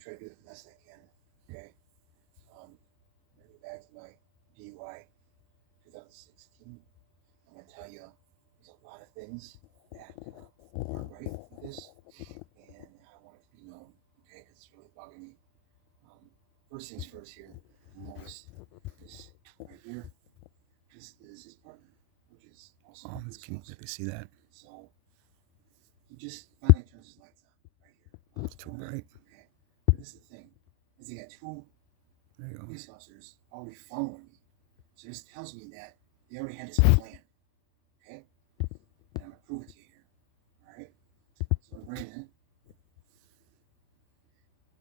try to do the best I can. Okay. I'm gonna get back to my DUI 2016. I'm gonna tell you there's a lot of things that aren't right with this, and I want it to be known. Okay, because it's really bugging me. First things first here. Notice this right here. This is his partner, which is also. Oh, this can really see that. So he just finally turns his lights on right here. It's too bright. Okay. But this is the thing. Is he got two police officers already following me. So this tells me that they already had this plan. Okay? And I'm gonna prove it to you here. Alright? So we're bringing in.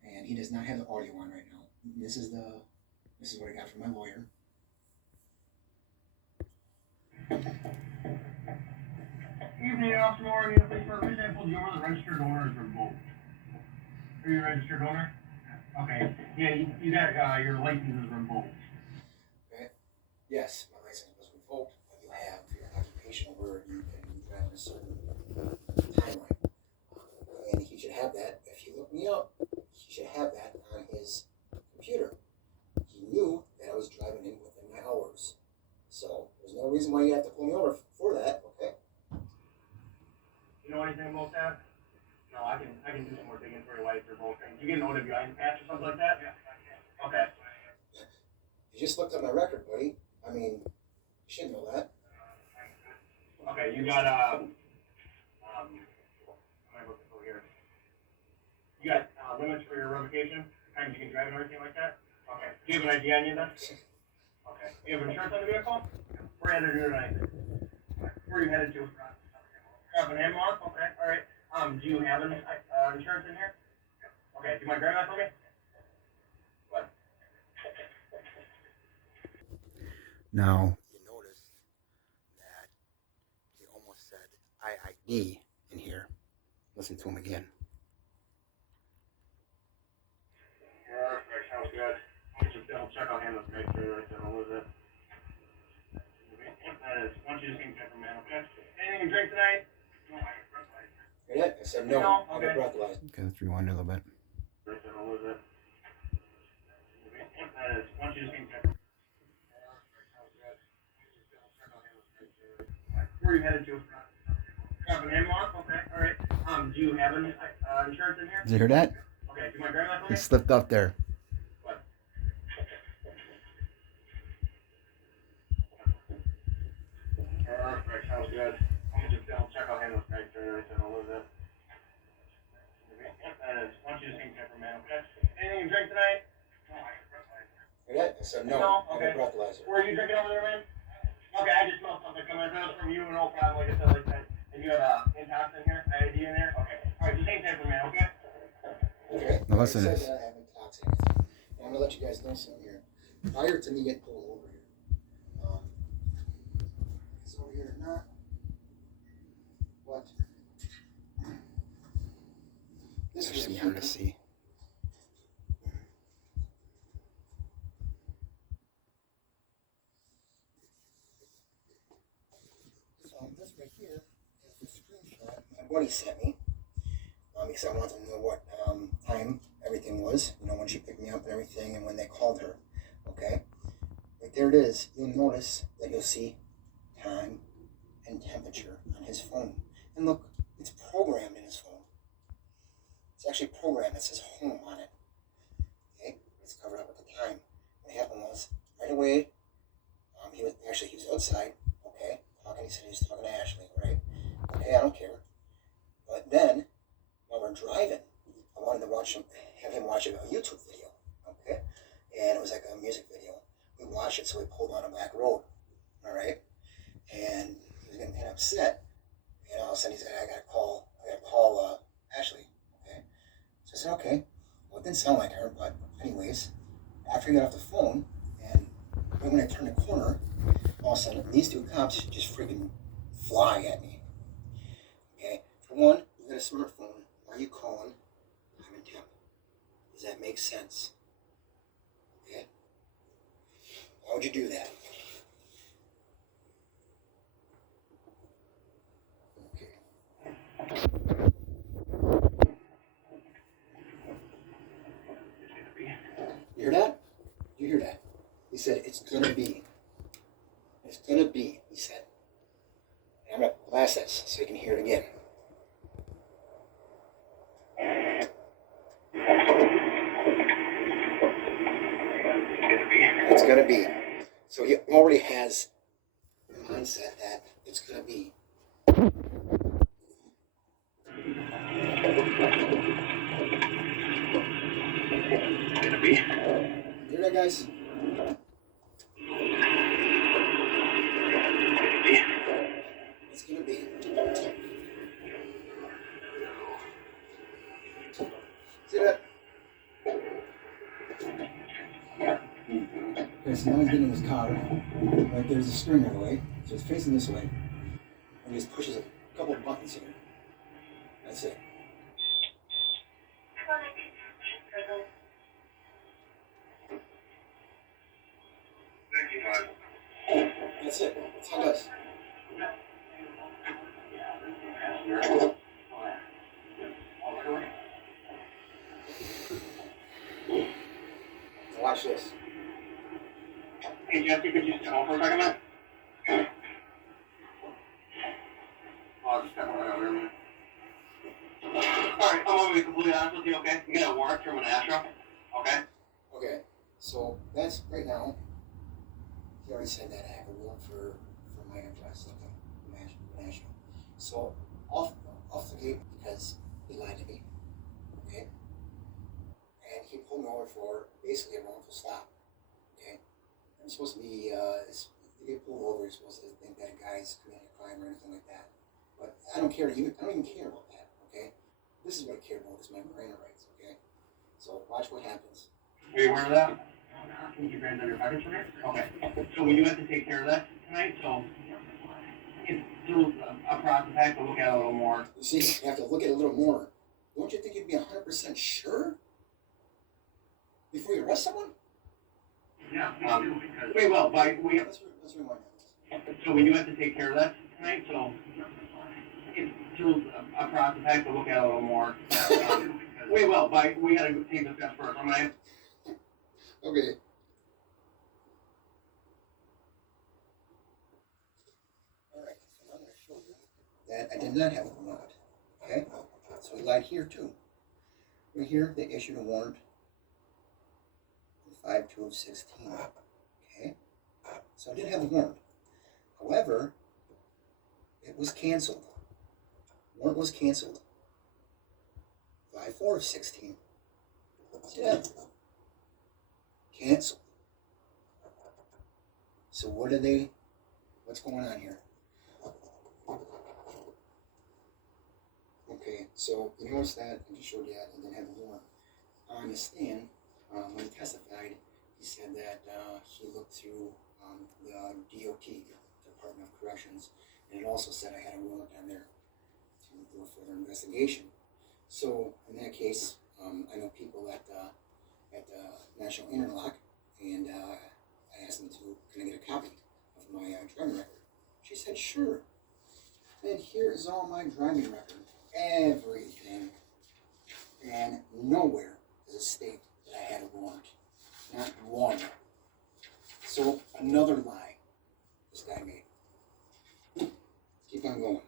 And he does not have the audio on right now. This is what I got from my lawyer. Evening, Officer Moore. For example, you are the registered owner is revoked. Are you a registered owner? Okay. Yeah, you got your license is revoked. Okay. Yes, my license was revoked, but you have your occupation where you can drive in a certain timeline. And he should have that. If you look me up, he should have that on his computer. He knew that I was driving in within my hours. So there's no reason why you have to pull me over for that, okay? You know anything about that? No, I can do some more digging for your wife or both things. You get an OWI patch or something like that? Yeah. Okay. You just looked at my record, buddy. I mean, you should know that. Okay, you got what am I looking for here? You got limits for your revocation, times you can drive and everything like that? Okay. Do you have an ID on you then? Okay. You have insurance on the vehicle? We're headed here tonight. Where are you headed to? An ambulance? Okay, all right. Do you have an insurance in here? Okay, do you mind grabbing that for me? What? Now, you notice that he almost said IID in here. Listen to him again. Perfect, sounds good. Let me just double check on him to make sure that I don't lose it. That is, why don't you just give me check for man, okay? Anything to drink tonight? No, Hear that? I said no. No, I'm okay. breathalyzed. Okay, let's rewind a little bit. That is, why don't you just give me check for Where are you headed to? An ambulance? Okay, all right. Do you have an insurance in here? Did you hear that? Okay, do you mind grabbing that for He me? slipped up there. What? Perfect, sounds good. Let me just double check on him to make sure that I don't lose it. That is, why don't you just give me check for man, okay? Anything to drink tonight? Hear that? I said no. No, I'm okay. a breathalyzer. Where are you drinking over there, man? Okay, I just smelled something coming out from you, no problem, like I said, like that. And you have intox in here, IID in there? Okay. Alright, just hang tight for me, okay? Okay. Now listen to I this. said that I have intox and everything. And I'm gonna let you guys know something here. Prior to me getting pulled over here, it's over here or not. What? This There's is some hard to see. This right here is the screenshot my buddy sent me. Because I wanted to know what time everything was, you know, when she picked me up and everything, and when they called her. Okay? Right there it is. You'll notice that you'll see time and temperature on his phone. And look, it's programmed in his phone. It's actually programmed. It says home on it. Okay? It's covered up with the time. What happened was, right away, he was outside, okay, talking. He said he was talking to Ashley, right? Okay, I don't care. But then, while we're driving, I wanted to have him watch a YouTube video, okay? And it was like a music video. We watched it, so we pulled on a back road, all right? And he was getting kind of upset. And all of a sudden, he said, I gotta call Ashley, okay? So I said, okay. Well, it didn't sound like her, but anyways, after he got off the phone, and when I turned the corner, all of a sudden, these two cops just freaking fly at me. Okay? For one, you got a smartphone. Why are you calling? I'm in temp. Does that make sense? Okay? Why would you do that? Okay. said, it's gonna be. It's gonna be, he said. And I'm gonna blast this so you can hear it again. It's gonna be. So he already has the mindset that it's gonna be. Gonna be. Hear that, guys? It's gonna be. See that? Okay, so now he's getting in his car. Right there's a string in the way, so it's facing this way. And he just pushes a couple of buttons here. That's it. That's it. That's how it does. Now watch this. Hey, Jesse, could you step off for a second, man? I'll just step right over a minute. Alright, I'm gonna be completely honest with you, okay? You get a warrant from an Astro, okay? Okay, so that's right now. He already said that I have a warrant for my address, okay, national. So off the gate because he lied to me, okay. And he pulled me over for basically a wrongful stop, okay. I'm supposed to be to get pulled over. You're supposed to think that a guy's committing a crime or anything like that. But I don't care. I don't even care about that, okay. This is what I care about. Is my Miranda rights, okay. So watch what happens. Are you aware of that? Can you grant your package for me? Okay. So we do have to take care of that tonight, so it's still a process. I have to look at it a little more. You see, you have to look at it a little more. Don't you think you'd be 100% sure before you arrest someone? Yeah. We will, but Let's rewind that. so we do have to take care of that tonight, so it's still a process. I have to look at it a little more. We will, but we gotta take the steps first. I'm gonna. Okay. Alright, so I'm going to show you that I did not have a warrant. Okay? So we lied here too. Right here, they issued a warrant on 5/2 of 16. Okay? So I did have a warrant. However, it was canceled. Warrant was canceled. 5/4 of 16. See that? Canceled. So what's going on here? Okay, so you notice that I just showed you that I didn't have a warrant. On the stand, when he testified, he said that he looked through the DOT, Department of Corrections, and it also said I had a warrant on there to do a further investigation. So in that case, I know people at the National Interlock, and I asked them can I get a copy of my driving record? She said, sure. And here is all my driving record, everything. And nowhere does it state that I had a warrant. Not one. So another lie this guy made. Keep on going.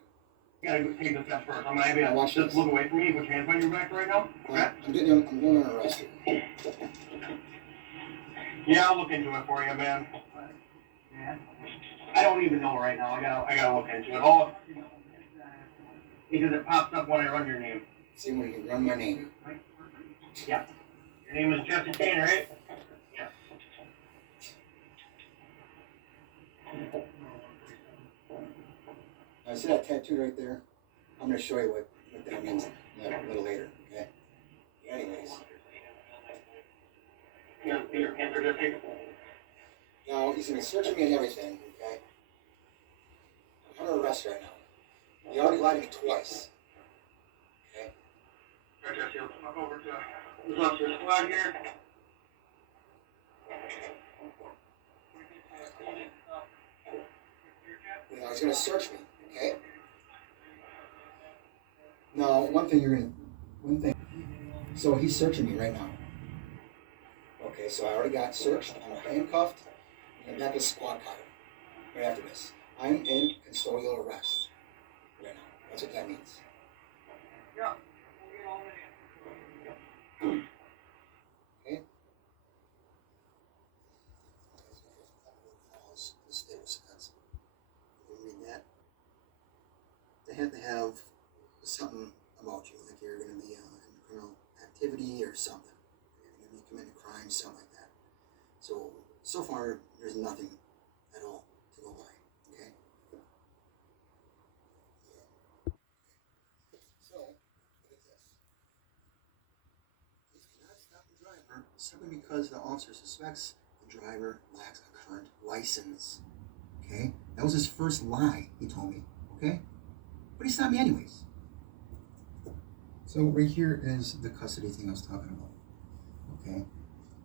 You gotta take the steps first. I'm gonna have you Watch just this. look away from me. Put your hands behind your back right now. Okay. I'm going on arrest here. Yeah, I'll look into it for you, man. Yeah. I don't even know right now. I gotta look into it. Oh, because it pops up when I run your name. See when you run my name. Yeah. Your name is Jesse Kane, right? Yeah. I see that tattoo right there. I'm going to show you what that means a little later, okay? Anyways. Your hands are Jesse? Now, he's going to search me and everything, okay? I'm under arrest right now. He already lied to me twice. Okay? Right, Jesse, let's walk over to this officer squad here. Now, he's going to search me, okay? Now, one thing. So he's searching me right now. Okay, so I already got searched. I'm handcuffed. I'm back to squad car right after this. I'm in custodial arrest right now. That's what that means. Yeah. Okay? Falls in the state of Wisconsin. You read that? They have to have something about you, like you're going to be in criminal activity or something. You're going to be committing a crime, something like that. So far, there's nothing at all to go by. Okay? Yeah. So, look at this. Police cannot stop the driver simply because the officer suspects the driver lacks a current license. Okay? That was his first lie, he told me. Okay? But he stopped me anyways. So right here is the custody thing I was talking about. Okay?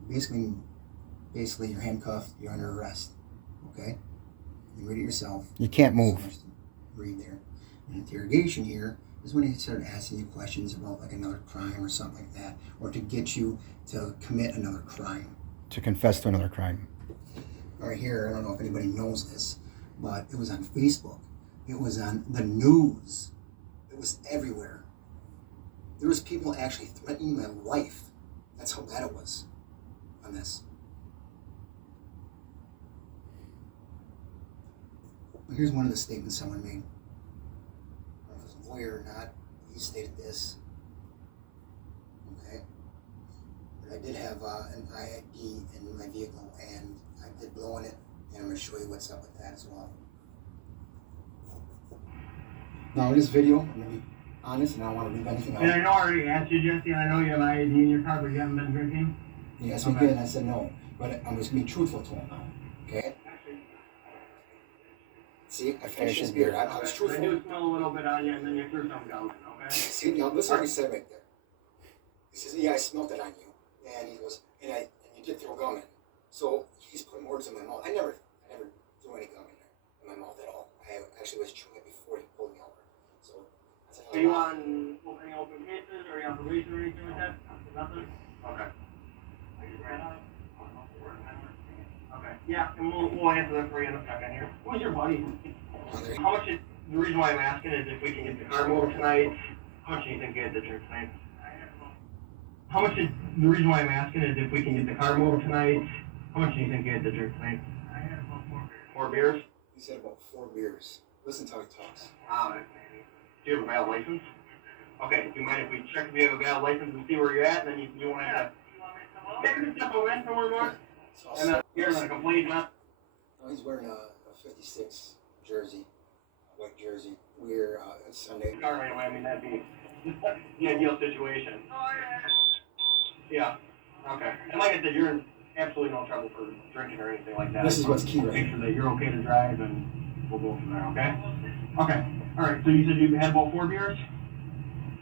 Basically you're handcuffed, you're under arrest. Okay? You read it yourself. You can't move. So much to read there. An interrogation here is when he started asking you questions about like another crime or something like that, or to get you to commit another crime. To confess to another crime. Right here, I don't know if anybody knows this, but it was on Facebook. It was on the news. It was everywhere. There was people actually threatening my life. That's how bad it was on this. Here's one of the statements someone made. I don't know if it was a lawyer or not. He stated this. Okay. But I did have an ID in my vehicle, and I did blow on it, and I'm going to show you what's up with that as well. Now, in this video, I'm going to be honest, and I don't want to leave anything out. And I know I already asked you, Jesse, and I know you have ID in your car, but you haven't been drinking. He asked me again, and I said no. But I'm just being truthful to him now. Okay? See, I finished his beer. I was I truthful. do smell a little bit on you, and then you threw something down, okay? See, now listen what he said right there. He says, "Yeah, I smelled it on you," and he goes, "And you did throw gum in." So he's putting words in my mouth. I never threw any gum in my mouth at all. I actually was chewing it before he pulled me over. So I said, Are you on any open cases, or are you on probation or anything like that? Nothing? Okay. Okay. Yeah, and we'll answer that for you in a second here. Who's your buddy? How much is, the reason why I'm asking is if we can get the car moved tonight, how much do you think you had to drink tonight? How much is, the reason why I'm asking is if we can get the car moved tonight, how much do you think you had to drink tonight? I had about 4 beers. He said about 4 beers. Listen to how he talks. Do you have a valid license? Okay, do you mind if we check if you have a valid license and see where you're at, and then you won't have to... Yeah, just step away from where we are. And here's a complete mess. Oh, he's wearing a 56 jersey, a white jersey. We're Sunday. Car right away, I mean, that'd be the ideal situation. Yeah, okay. And like I said, you're in absolutely no trouble for drinking or anything like that. This is what's key, right? Make sure that you're okay to drive, and we'll go from there, okay? Okay, alright, so you said you had about 4 beers?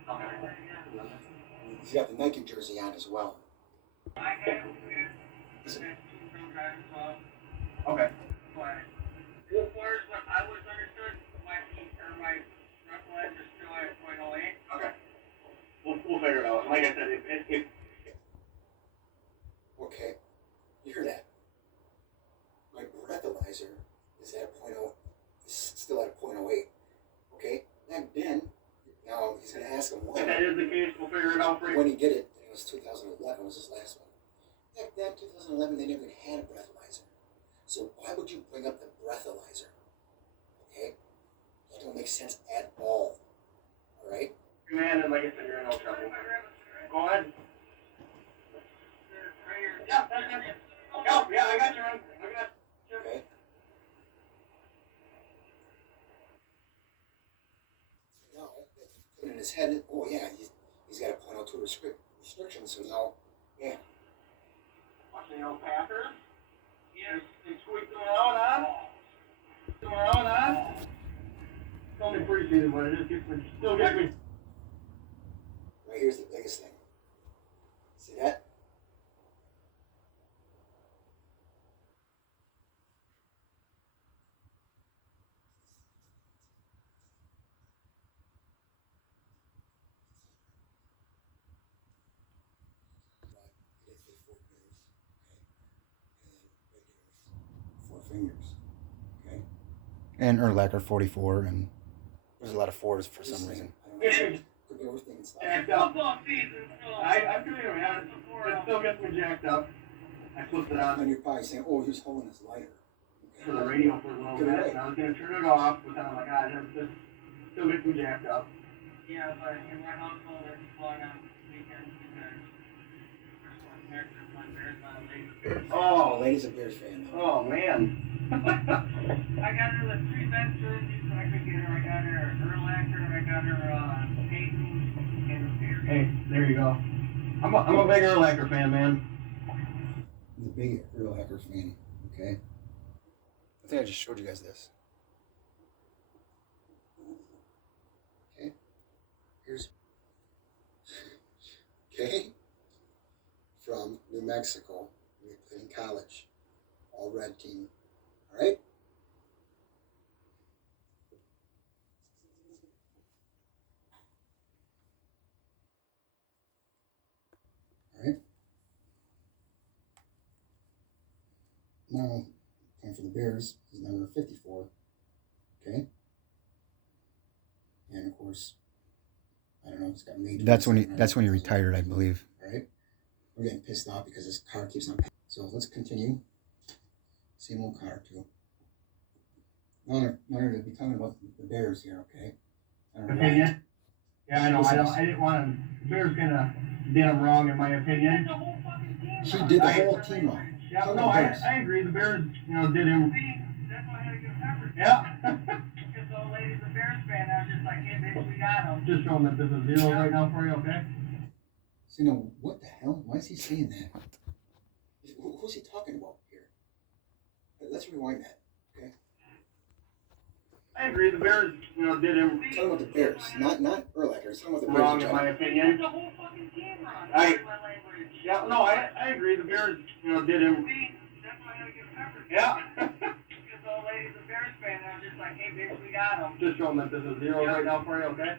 Okay. He's got the Nike jersey on as well. Listen. Okay. As far as what I was understood, my breathalyzer is still at .08. Okay. We'll figure it out. Like I said, if Okay, you hear that? My breathalyzer is at still at a .08. Okay, back then, now he's gonna ask him if that is the case, we'll figure it out for you. when he did it. It was 2011. Was his last one. Back then, 2011, they never even had a breathalyzer. So why would you bring up the breathalyzer? Okay, that don't make sense at all. All right. Man, and like I said, you're in no trouble. Go ahead. Yeah, that's it. Oh, yeah, I got you, Ron. I got you. Okay. Now, put in his head, oh yeah, he's got to point out 2 restrictions, so now, yeah. Watching the old Packers. Yeah. They squeak them around, huh? Them around, huh? It's only preseason, but it still gets me. Right here's the biggest thing. See that? And Erlacher 44, and there's a lot of 4s for some reason. Could be overthinking stuff. Jacked up. Football season, so. I'm doing it, man. It still gets me jacked up. I flipped it on And you're probably saying, oh, he's holding his lighter. for the radio for a little bit, and I was gonna turn it off, but then I'm like, this still gets me jacked up. Yeah, but in my household, it's fun on weekends because first one characters my Bears on ladies. Oh, ladies and Bears fan. Oh man. I got her the 3 best jerseys I could get her. I got her Erlacher, I got her Peyton, and the Bears. Hey, there you go. I'm a big Erlacher fan, man. I'm a big Erlacher fan. Okay. I think I just showed you guys this. Okay. Here's. Okay. From New Mexico. We played in college. All red team. All right. All right. Now, time for the Bears is number 54. Okay. And of course, I don't know, it's got made. That's when he retired, I believe. All right. We're getting pissed off because this car keeps on. So let's continue. Same old car too. Now to be talking about the Bears here, okay? I don't know why. Opinion? Yeah, I know. I didn't want to. The Bears kind of did them wrong, in my opinion. The whole fucking team. She did the whole team wrong. Yeah, So no, the I Bears. agree. The Bears, did him. See, that's why I had to get peppered. Yeah. Because the old lady's a Bears fan. I was just like, hey, bitch, we got him. Just showing that this is zero right now for you, okay? So, what the hell? Why is he saying that? Who's he talking about here? Let's rewind that. I agree. The Bears, did him Talking about the Bears, not Erlacher. It's talking about the Bears. wrong, in in my general. opinion. The whole fucking team wrong. I- That's my language. Yeah, no, I agree. The Bears, did him. See, that's why I had to get peppered. Yeah. Because the old lady's a Bears fan. I was just like, hey, bitch, we got him. Just showing that this is zero right now for you, okay?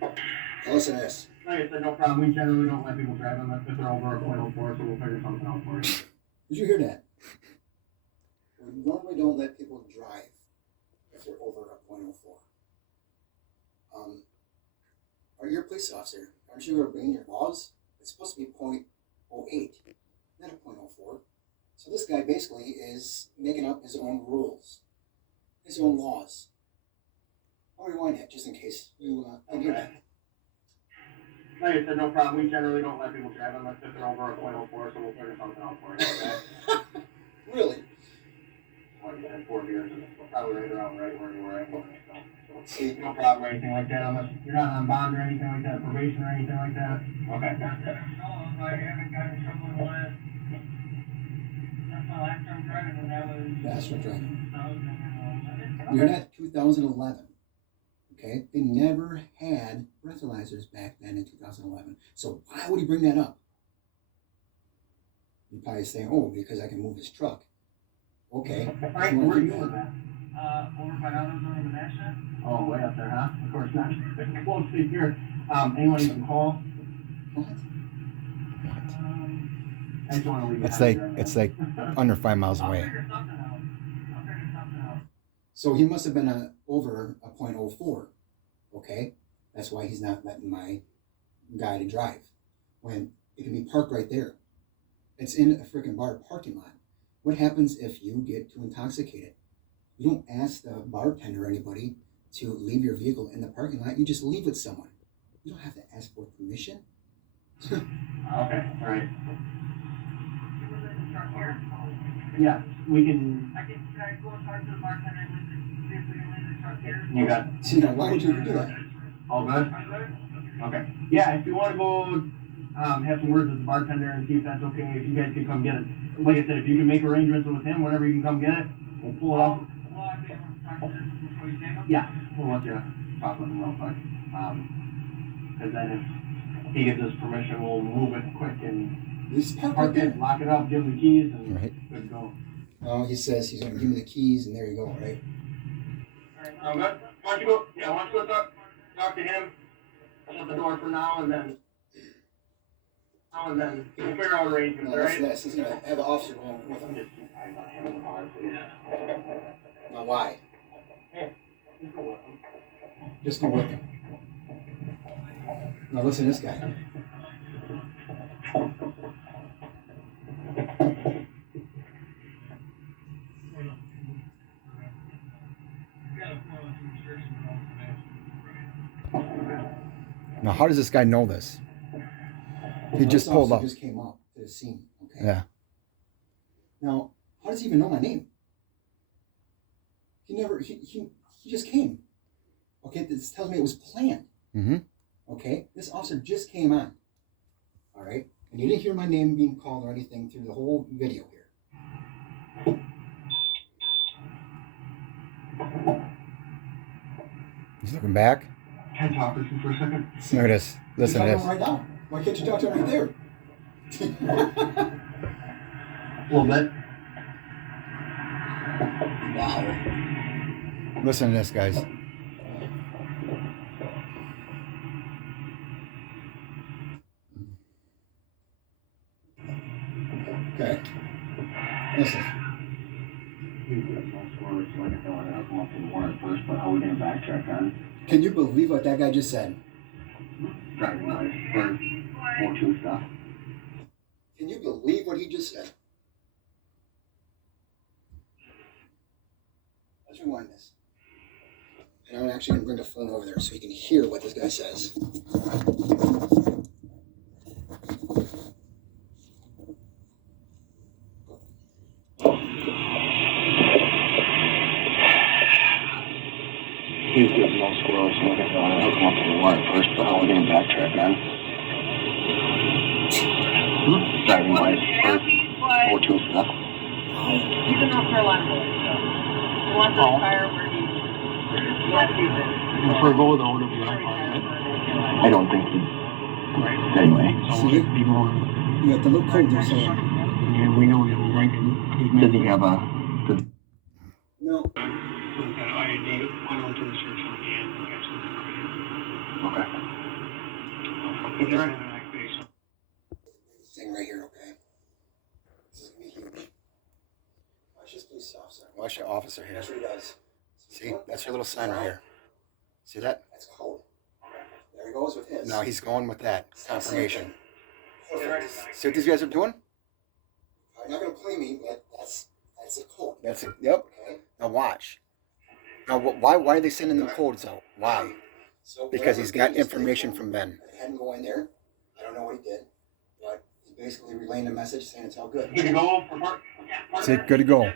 Now listen to this. Like I said, no problem. We generally don't let people drive them if they're over a .04, so we'll figure something out for you. Did you hear that? We normally don't let people drive if they're over a .04. You're a police officer. Aren't you obeying your laws? It's supposed to be .08, not a .04. So this guy basically is making up his own rules, his own laws. I'll rewind that just in case you didn't hear that. Like I said, no problem. We generally don't let people drive them if they're over a .04, so we'll figure something out for you, okay? Really? What you said, 4 beers is probably right around right where you were at. So. See, No problem or anything like that, unless you're not on bond or anything like that, probation or anything like that. Okay. Not that I know of. I haven't gotten in trouble in the last. That's my last time driving, and that was. that's what driving. 2011. We're at 2011. Okay, they never had breathalyzers back then in 2011. So why would he bring that up? You're probably saying, "Oh, because I can move his truck." Okay. All right, where are you in that? Over by AutoZone in Vanessa. Oh, way up there, huh? Of course not. Close to here. Anyone you can call? What? I just want to leave It's like under 5 miles I'll away. figure something out. So he must have been over a .04. Okay, that's why he's not letting my guy to drive when it can be parked right there. It's in a freaking bar parking lot. What happens if you get too intoxicated? You don't ask the bartender or anybody to leave your vehicle in the parking lot. You just leave with someone. You don't have to ask for permission. Okay, all right. You were in the truck here? Yeah, we can. Can I go and talk to the bartender and see if we can leave the truck here? You got So, why would you do that? all good? I'm good. Okay. Yeah, if you want to go have some words with the bartender and see if that's okay, if you guys can come get it. Like I said, if you can make arrangements with him, whenever you can come get it, we'll pull it up. Well, I'd be able to talk to this before you take them. Yeah, we'll let you talk with him real quick. Because then if he gives us permission, we'll move it quick and Just park right park there. it, lock it up, give him the keys, and Right. good to go. Oh, he says he's going to give me the keys, and there you go, right? I'm good. Why don't you go? Yeah, why don't you go talk to him? Shut the door for now, and then. And then we'll figure out arrangements, No, all that's right? this. He's gonna have an officer going with him. Now why? Just go with him. Now listen to this guy. Now, how does this guy know this? He Now, just this pulled officer up. Just came up to the scene. Okay. Yeah. Now, how does he even know my name? He never. He just came. Okay. This tells me it was planned. Mm-hmm. Okay. This officer just came on. All right. And you didn't hear my name being called or anything through the whole video here. He's looking back. Can I talk with you for a second? Look at this. Listen to You this. talk to him right now. Why can't you talk to him right there? A little bit. Wow. Listen to this, guys. Okay. Listen. Can you believe what that guy just said? Driving license for 4-2 stuff. Can you believe what he just said? Let's rewind this. And I'm actually going to bring the phone over there so you can hear what this guy says. He's getting no squirrels, so I want to hook him up to the warrant first, but how are we going to backtrack on? Driving license for 4-2 stuff. He's been up for a lot more stuff. He wants to retire where he wants to be. For a goal, though, it'll be I don't think he. Anyway. See? You got the little code there saying. Yeah, we know he's drinking. Does he have a. No. Okay. Thing right here, okay? This is going to be huge. Watch this police officer. Watch the officer here. That's what he does. See? That's your little sign right here. See that? That's code. There he goes with his. Now he's going with that confirmation. Perfect. See what these guys are doing? I'm not going to play me, but that's a code. That's it. Yep. Okay? Now watch. Now why are they sending them codes out? Why? So Because he's got whatever he just information did, from Ben. I had him go in there. I don't know what he did, but he's basically relaying a message saying it's all good. You can go for part. See, good to go.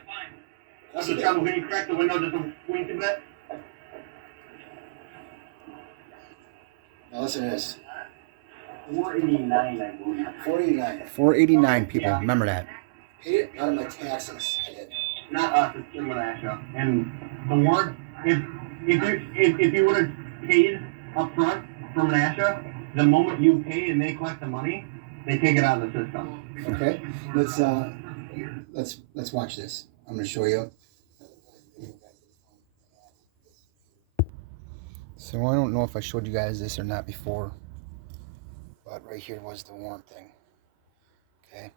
That's the trouble when you crack the window just a wink a bit. Now listen to this. 489, I believe. 489. 489 people. Remember that. Paid it out of my taxes. I did. Not us, it's in Menasha. And the warrant, if you would have paid up front from Menasha, the moment you pay and they collect the money, they take it out of the system. Okay. Let's watch this. I'm gonna show you. So I don't know if I showed you guys this or not before, but right here was the warrant thing. Okay.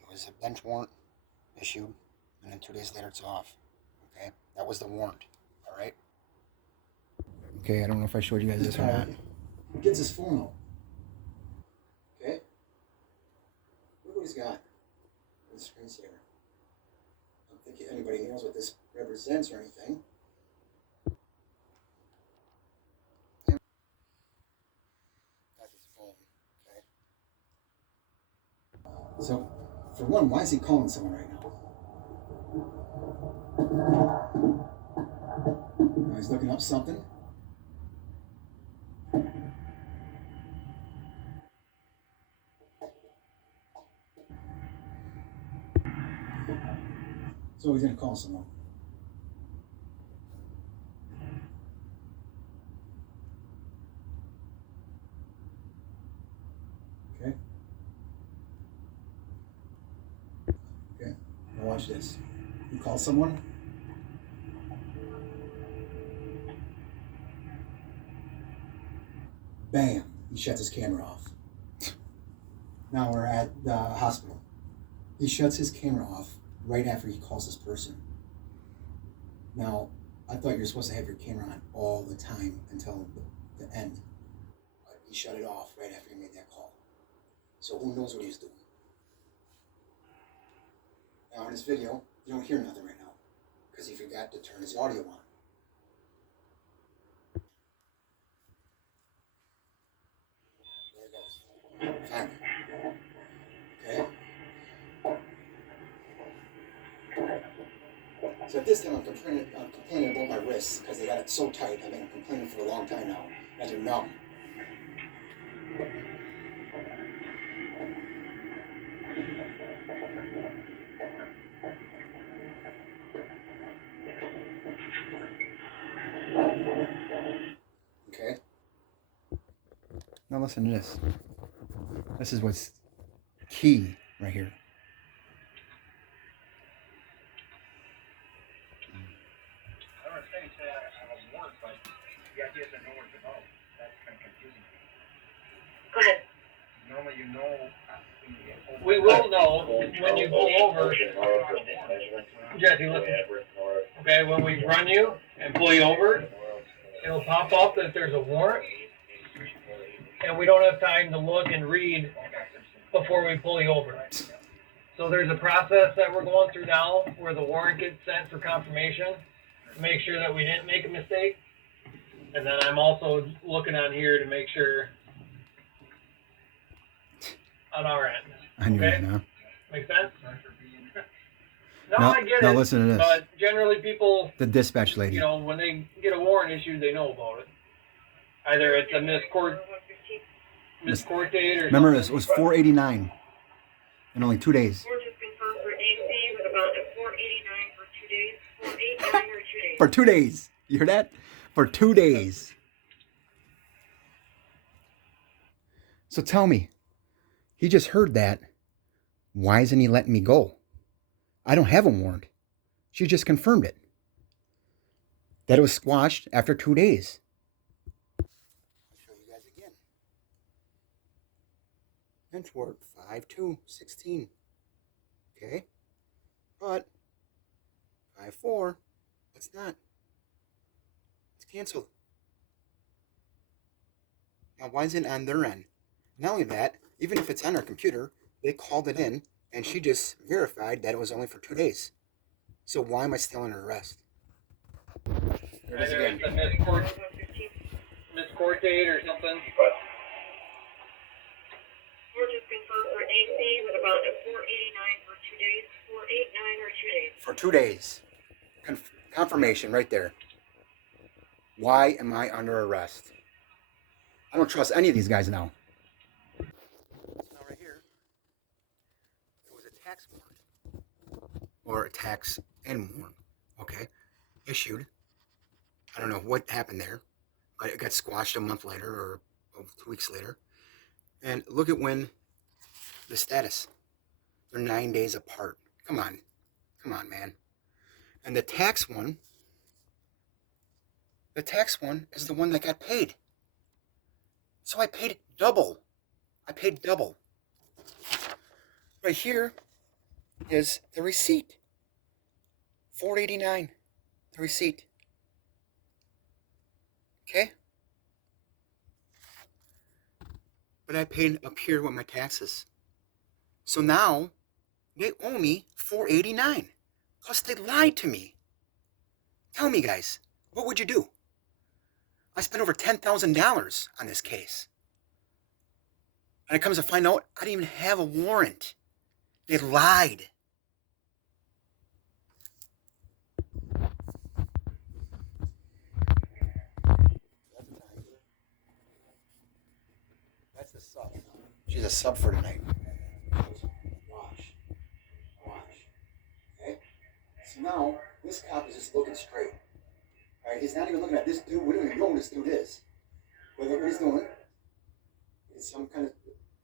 It was a bench warrant issued, and then 2 days later it's off. Okay. That was the warrant. All right. Okay. I don't know if I showed you guys this or not. He gets his phone out. Okay. Look what he's got. The screensaver. I don't think anybody knows what this represents or anything. That's his phone. Okay. So, for one, why is he calling someone right now? Now he's looking up something. So he's gonna call someone. Okay. Okay. Now watch this. You call someone. Bam! He shuts his camera off. Now we're at the hospital. He shuts his camera off right after he calls this person. Now, I thought you're supposed to have your camera on all the time until the end. But he shut it off right after he made that call. So who knows what he was doing? Now in this video, you don't hear nothing right now because he forgot to turn his audio on. There it goes. Finally. Okay? So at this time I'm complaining about my wrists because they got it so tight. I've been complaining for a long time now. That they're numb. Okay? Now listen to this. This is what's key right here. I don't understand, you say I have a warrant, but the idea is to know where to go. That's kind of confusing. Go ahead. Normally you know. We will know when you pull over. Jesse, listen. Okay, when we run you and pull you over, it'll pop up that there's a warrant, and we don't have time to look and read before we pull you over. So there's a process that we're going through now where the warrant gets sent for confirmation to make sure that we didn't make a mistake. And then I'm also looking on here to make sure on our end. I knew Okay? that now. Make sense? No, Now, I get now it. listen to this. But generally people, The dispatch lady. you know, when they get a warrant issued, they know about it. Either it's a missed court date or Remember, something. it was $4.89 in only 2 days. We're just confirmed for AC with about a 489 for 2 days. 489 or 2 days. For 2 days. You hear that? For 2 days. So tell me, he just heard that. Why isn't he letting me go? I don't have a warrant. She just confirmed it. That it was squashed after 2 days. I'll show you guys again. Bench work 5/2/16. Okay? But 5/4, it's not. It's canceled. Now, why is it on their end? Not only that, even if it's on our computer, they called it in, and she just verified that it was only for 2 days. So why am I still under arrest? There it is Either again. it's a missed court date or something. We're just confirmed for AC with about a 489 for 2 days. 489 or 2 days. For 2 days. Confirmation right there. Why am I under arrest? I don't trust any of these guys now. Now right here, it was a tax warrant. Or a tax and warrant. Okay. Issued. I don't know what happened there. But it got squashed a month later or 2 weeks later. And look at when the status. They're 9 days apart. Come on. Come on, man. And the tax one is the one that got paid. So I paid double. I paid double. Right here is the receipt. $4.89. The receipt. Okay? But I paid up here with my taxes. So now they owe me $4.89. Plus they lied to me. Tell me, guys, what would you do? I spent over $10,000 on this case. And it comes to find out I didn't even have a warrant. They lied. That's the sub. She's a sub for tonight. Wash. Okay? So now, this cop is just looking straight. Alright, he's not even looking at this dude. We don't even know who this dude is. But look what he's doing. It's some kind of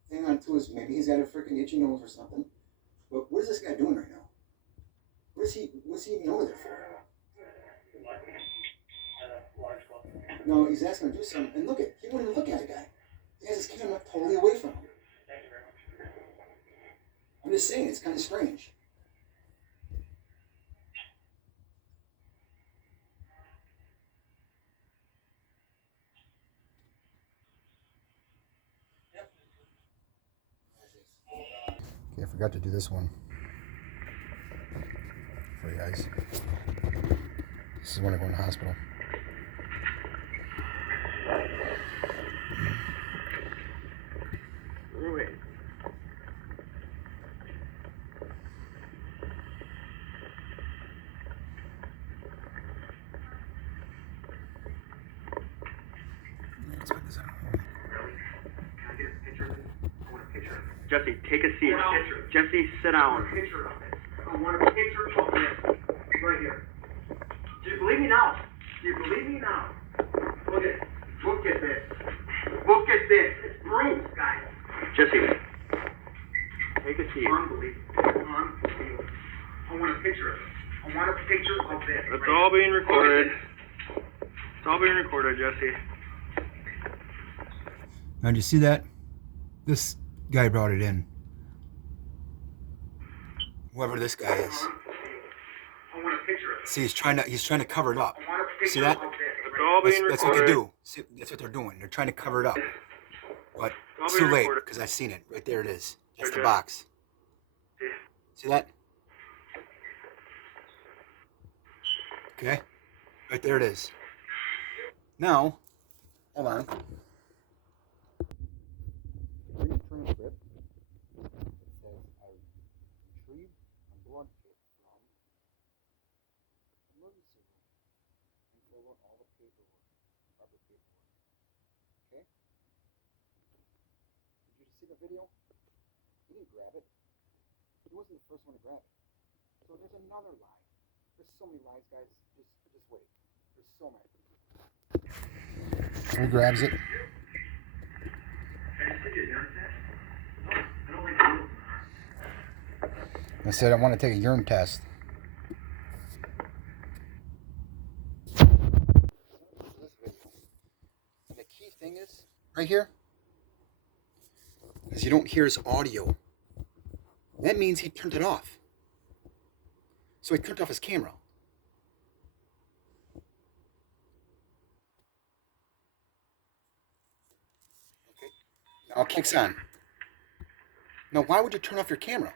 thing onto his, maybe he's got a freaking itchy nose or something. But what is this guy doing right now? What's he even over there for? No, he's asking him to do something. And look at, he won't even look at the guy. He has his camera totally away from him. just saying, it's kind of strange. Okay, I forgot to do this one for you guys. This is when I go in the hospital. Let's put this on. Jesse, take a seat. Jesse, sit down. I want a picture of this. Right here. Do you believe me now? Do you believe me now? Look at this. Look at this. It's proof, guys. Jesse, take a seat. Unbelievable. I want a picture of it. I want a picture of this. It's all being recorded. It's all being recorded, Jesse. Now, did you see that? This guy brought it in. Whoever this guy is. I want a picture of it. See, he's trying to cover it up. I want a picture See that? of this. It's all being That's recorded. what they do. See, that's what they're doing. They're trying to cover it up. But it's too late because I've seen it. Right there it is. That's the box. See that? Okay. Right there it is. Now, hold on. Read the transcript. It says I retrieved a blood kit from emergency room and fill out all the paperwork, proper paperwork. Okay? Did you see the video? He didn't grab it. He wasn't the first one to grab it. So there's another lie. There's so many lies, guys. Just wait. There's so many. He grabs it. I said I want to take a urine test. And the key thing is, right here, is you don't hear his audio. That means he turned it off. So he turned off his camera. Okay. Now it kicks on. Now why would you turn off your camera?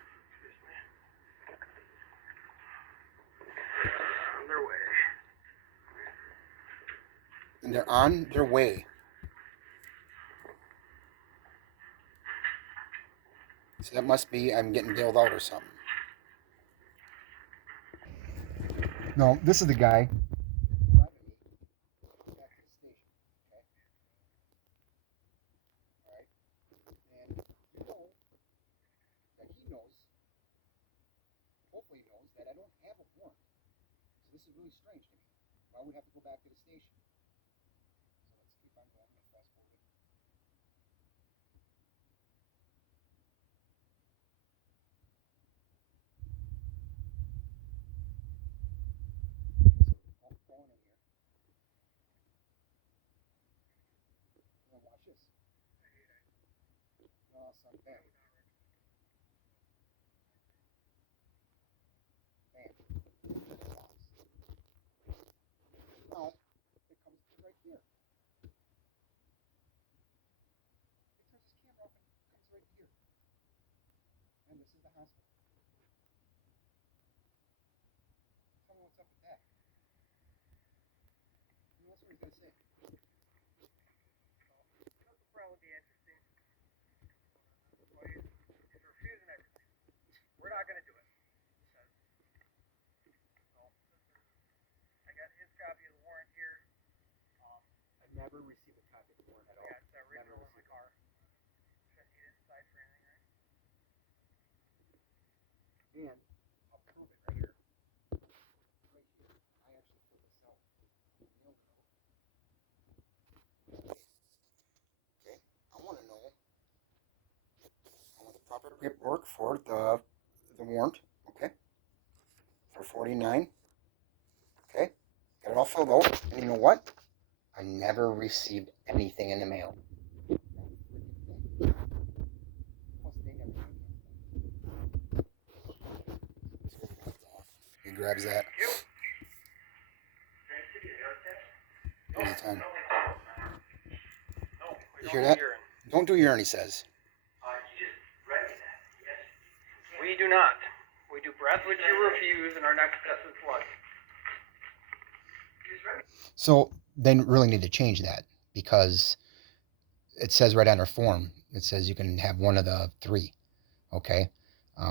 On their way. And they're on their way. So that must be I'm getting bailed out or something. No, this is the guy. Back to the station. Okay. Alright. And you know that he knows, hopefully he knows, that I don't have a warrant. So this is really strange to me. Why would I have to go back to the station? So let's keep on going and fast forward. Going in here. Now watch this. No, it's not bad. Bam. Now, it comes right here. He turns his camera off and it comes right here. And this is the hospital. Tell me what's up with that. That's what he's going to say. That's probably interesting. Well, he's refusing everything. We're not going to do it. I got his copy of the warrant here. I never received a copy of the warrant at all. Yeah, it's the original in my car. Shouldn't need it inside for anything, right? And I'll prove it right here. Right here. I actually filled this out. Mailed it out. Okay. I want to know. I want the proper paperwork for the warrant. Okay. For 49. Okay. Got it all filled out. And you know what? I never received anything in the mail. Plus, they never gave me anything. grabs that. Here's the time. You hear that? Don't do urine, he says. We do not. We do breath, which you refuse, and our next test is blood. So they really need to change that, because it says right on their form, it says you can have one of the three. Okay.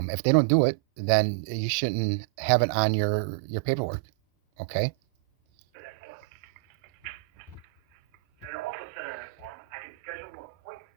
If they don't do it, then you shouldn't have it on your paperwork. Okay. And it also said on that form, I can schedule an appointment.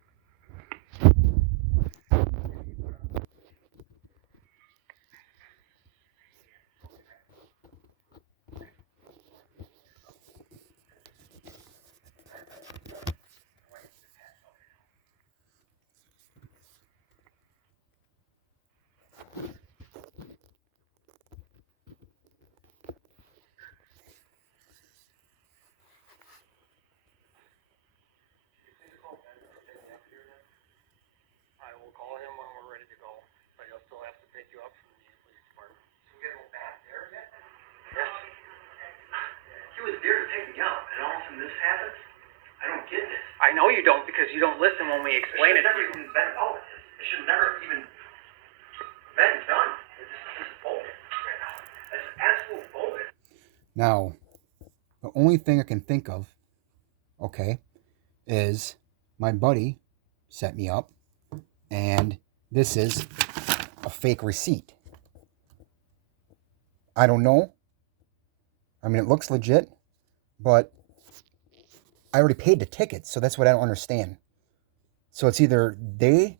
I will call him when we're ready to go, but he'll still have to pick you up from the police department. So we gotta go back there yet? Yes. He was there to take me out, and all of a sudden this happens? I don't get this. I know you don't, because you don't listen when we explain it to never you. even been about this. It should never even been done. This is bogus right now. It's absolute bogus. Now, the only thing I can think of, okay, is my buddy set me up, and this is a fake receipt. I don't know. I mean, it looks legit, but I already paid the ticket, so that's what I don't understand. So it's either they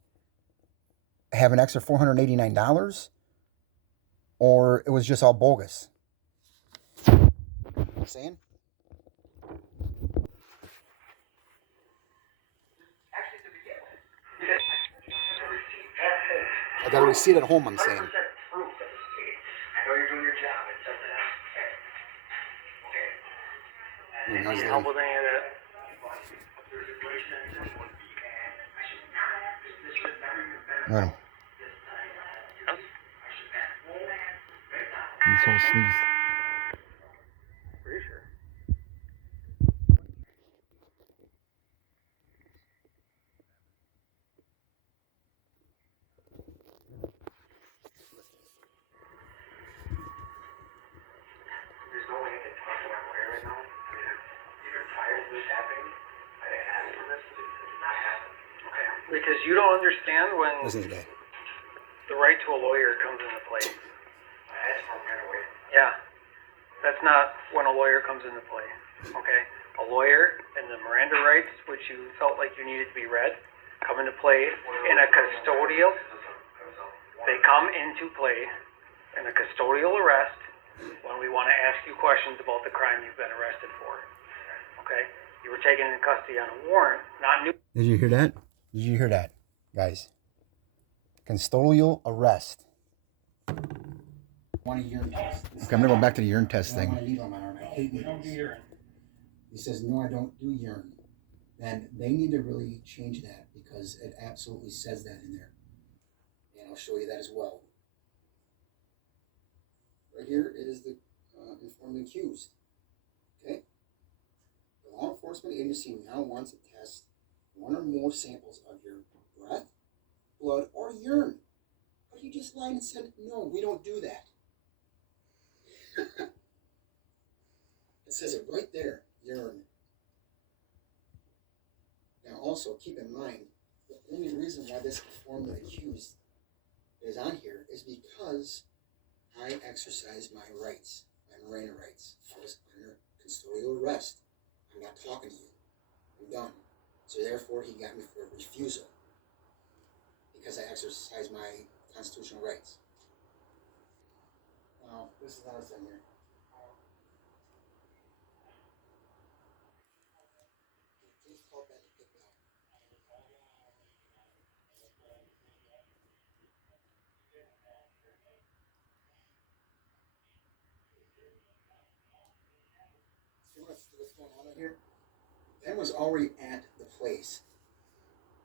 have an extra $489, or it was just all bogus. You know what I'm saying? Actually, to begin with, I got a receipt at home, I'm saying. 100% proof that it's paid. I know you're doing your job. It's something else. Okay. How's Help that? with any of that? Let him. This whole sleeves. Pretty sure. There's no way I can talk to my lawyer right now. I mean, I'm tired of this happening. I asked for this to not happen. Okay. Because you don't understand when Listen to that. the right to a lawyer comes into play. I asked for him right away. Yeah. That's not when a lawyer comes into play. Okay? A lawyer and the Miranda rights, which you felt like you needed to be read, come into play in a custodial. They come into play in a custodial arrest when we want to ask you questions about the crime you've been arrested for. Okay? You were taken into custody on a warrant, not new. Did you hear that? Did you hear that, guys? Custodial arrest. Want a urine test? Okay, I'm gonna go back to the urine test thing. I want a needle on my arm. I hate needles. He says, no, I don't do urine. Then they need to really change that, because it absolutely says that in there. And I'll show you that as well. Right here is the informed accused. Okay? The law enforcement agency now wants to test one or more samples of your breath, blood, or urine. But he just lied and said, no, we don't do that. It says it right there, urine. Now also keep in mind, the only reason why this informed accused is on here is because I exercised my rights, my Miranda rights. I was under custodial arrest. I'm not talking to you. I'm done. So therefore he got me for a refusal, because I exercised my constitutional rights. Now, this is another thing here. Please call back and pick me up. See what's going on here? Ben was already at the place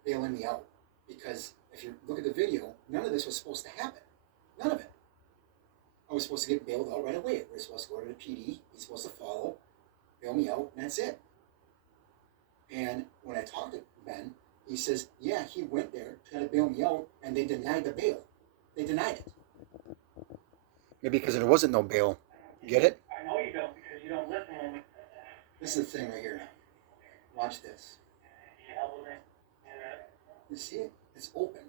bailing me out, because if you look at the video, none of this was supposed to happen. None of it. I was supposed to get bailed out right away. We're supposed to go to the PD. He's supposed to follow, bail me out, and that's it. And when I talked to Ben, he says, yeah, he went there, tried to bail me out, and they denied the bail. They denied it. Maybe because there wasn't no bail. Get it? I know you don't, because you don't listen. This is the thing right here. Watch this. You see it? It's opened.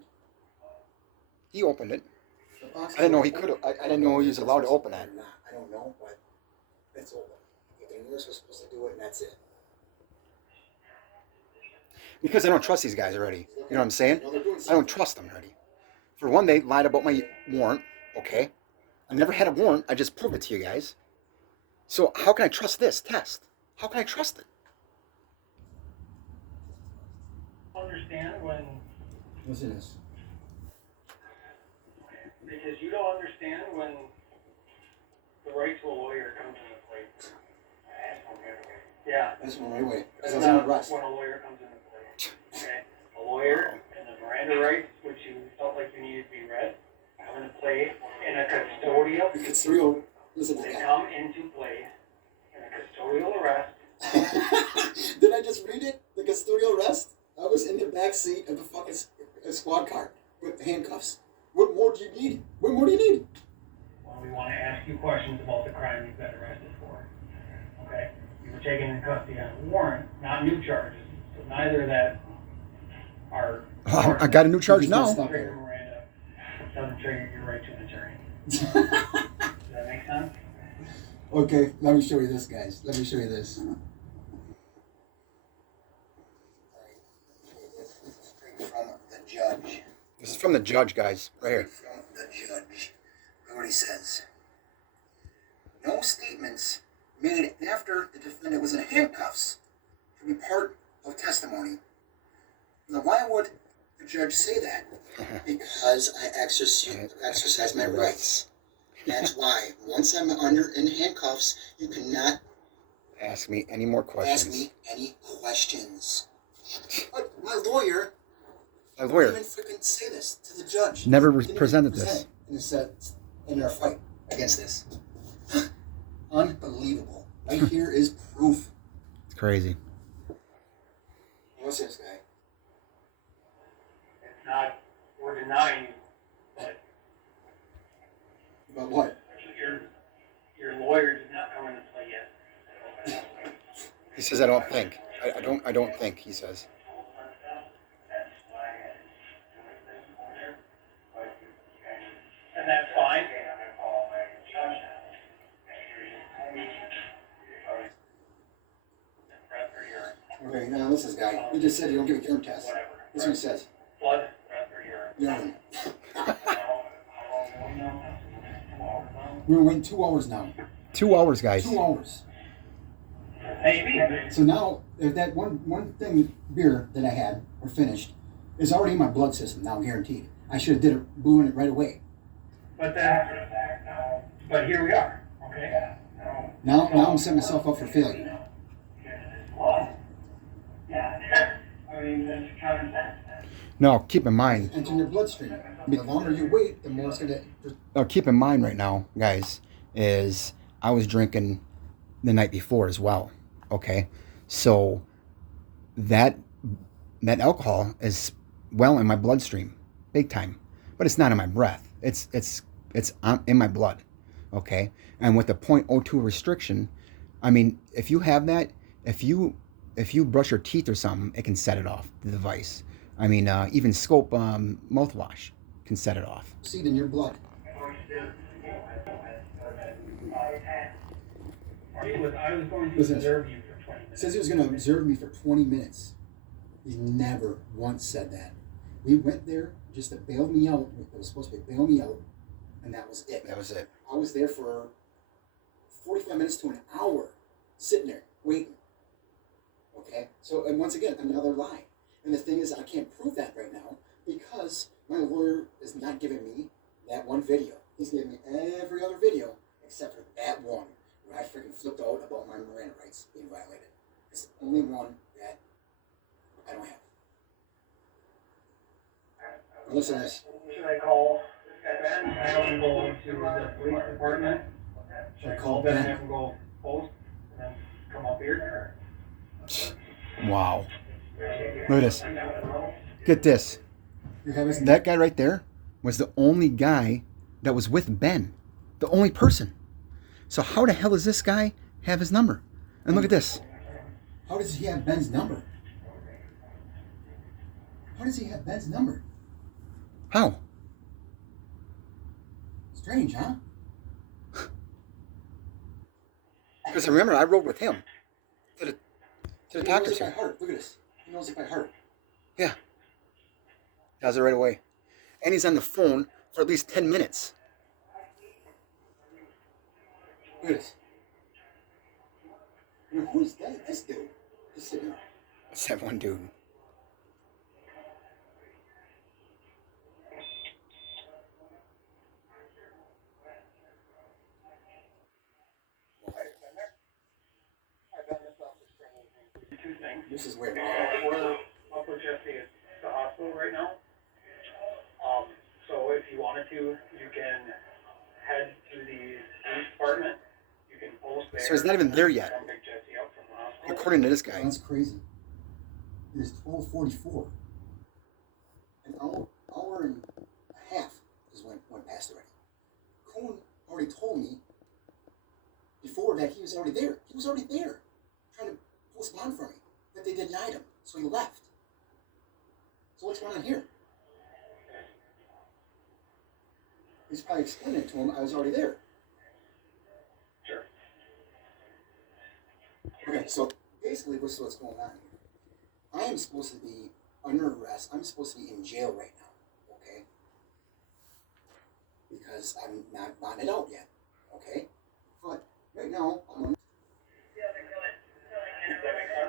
He opened it. The box I didn't know is he open. could have. I didn't know he was allowed to open that. Or not. I don't know, but it's open. The nurse was supposed to do it, and that's it. Because I don't trust these guys already. You know what I'm saying? No, they're doing I don't something. trust them already. For one, they lied about my warrant. Okay. I never had a warrant. I just proved it to you guys. So how can I trust this test? How can I trust it? Understand when, Listen to this. because you don't understand when the right to a lawyer comes into play. Yeah. This one right away. Because I That's was in not arrest. when a lawyer comes into play. Okay? A lawyer and the Miranda rights, which you felt like you needed to be read, come into play in a custodial. It's real. Listen to They that. come into play in a custodial arrest. Did I just read it? The custodial arrest? I was in the back seat of the fucking squad car with handcuffs. What more do you need? What more do you need? Well, we want to ask you questions about the crime you've been arrested for. Okay? You were taken in custody on a warrant, not new charges. So neither of that are. I got a new charge now. Stop Trigger there. Miranda doesn't trigger your right to an attorney. Does that make sense? Okay, let me show you this, guys. Let me show you this. This is straight from the judge. This is from the judge, guys. Right here. From the judge. Look what he says. No statements made after the defendant was in handcuffs can be part of testimony. Now, why would the judge say that? Because I exercise my rights. That's why. Once I'm in handcuffs, you cannot Ask me any more ask questions. me any questions. But my lawyer A didn't lawyer even freaking say this to the judge. never Didn't even presented present this. it. And it said in our fight against this. Unbelievable. Right here is proof. It's crazy. What's this guy? It's not, we're denying you, but About what? your lawyer did not come into play yet. He says I don't think. I don't think, he says. And that's fine. Okay, now this is guy. He just said you don't give a urine test. This is what he says. Blood. Urine. We're waiting 2 hours now. 2 hours, guys. 2 hours. Maybe. So now, if that one thing beer that I had or finished is already in my blood system now, guaranteed. I should have did it, blew in it right away. But here we are, okay? Now I'm setting myself up for failure. I mean, that's common sense. No, keep in mind. Enter your bloodstream. The longer you wait, the more it's gonna. Keep in mind right now, guys, is I was drinking the night before as well. Okay, so that alcohol is well in my bloodstream, big time, but it's not in my breath. It's in my blood. Okay, and with the 0.02 restriction, I mean, if you have that, if you brush your teeth or something, it can set it off, the device. I mean, even Scope mouthwash can set it off. Seed in your blood. I was going to Listen. observe you for 20 minutes. Says he was going to observe me for 20 minutes. He's never once said that. We went there just to bail me out. It was supposed to be bail me out, and that was it. That was it. I was there for 45 minutes to an hour, sitting there waiting. Okay, so and once again another lie. And the thing is, I can't prove that right now because my lawyer is not giving me that one video. He's giving me every other video except for that one where I freaking flipped out about my Miranda rights being violated. It's the only one that I don't have. Listen to this. Should I call this guy Ben, I will go to the police department. Should I call Ben Ben? and go post and then come up here? Wow. Look at this. Get this. That guy right there was the only guy that was with Ben. The only person. So how the hell does this guy have his number? And look at this. How does he have Ben's number? How does he have Ben's number? How? Strange, huh? Because remember, I rode with him to the He doctor's knows it by here. heart. Look at this. He knows it by heart. Yeah. Does it right away. And he's on the phone for at least 10 minutes. Look at this. Now, who is that? This dude. Just sitting there. That's that one dude. Two things. This is weird. We're up with Jesse at the hospital right now. So if you wanted to, you can head to the police department. You can post there. So he's not even there yet, Come pick Jesse up from the hospital. according to this guy. That's crazy. It is 12:44. An hour and a half is went past already. Cohen already told me before that he was already there. He was already there, trying to post bond for me, but they denied him, so he left. So what's going on here? He's probably explaining to him I was already there. Sure. Okay, so basically what's going on here. I am supposed to be under arrest. I'm supposed to be in jail right now, okay? Because I'm not bonded out yet, okay? But right now, I'm on.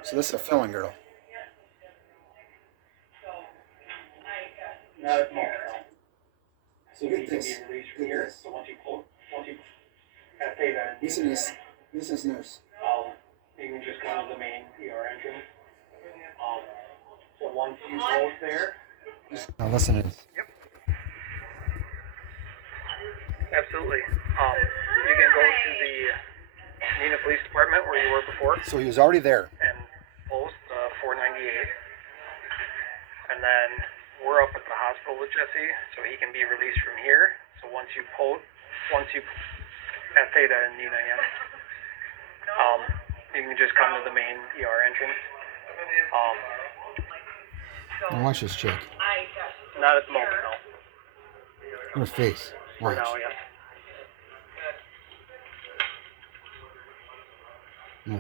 So this is a felon girl. Not at the moment. So You get can this. be released from Get here. this. So once you have paid that, Listen to this. Listen to this nurse. you can just come to the main ER entrance. So once you post there. Now listen to this. Absolutely. You can go to the Neenah Police Department where you were before So he was already there. and post 498. And then we're up at the hospital with Jesse, so he can be released from here. So once you have Theta and Neenah, you can just come to the main ER entrance. Now watch this chick. Not at the moment, no. Her face. For Watch. now, yeah. No.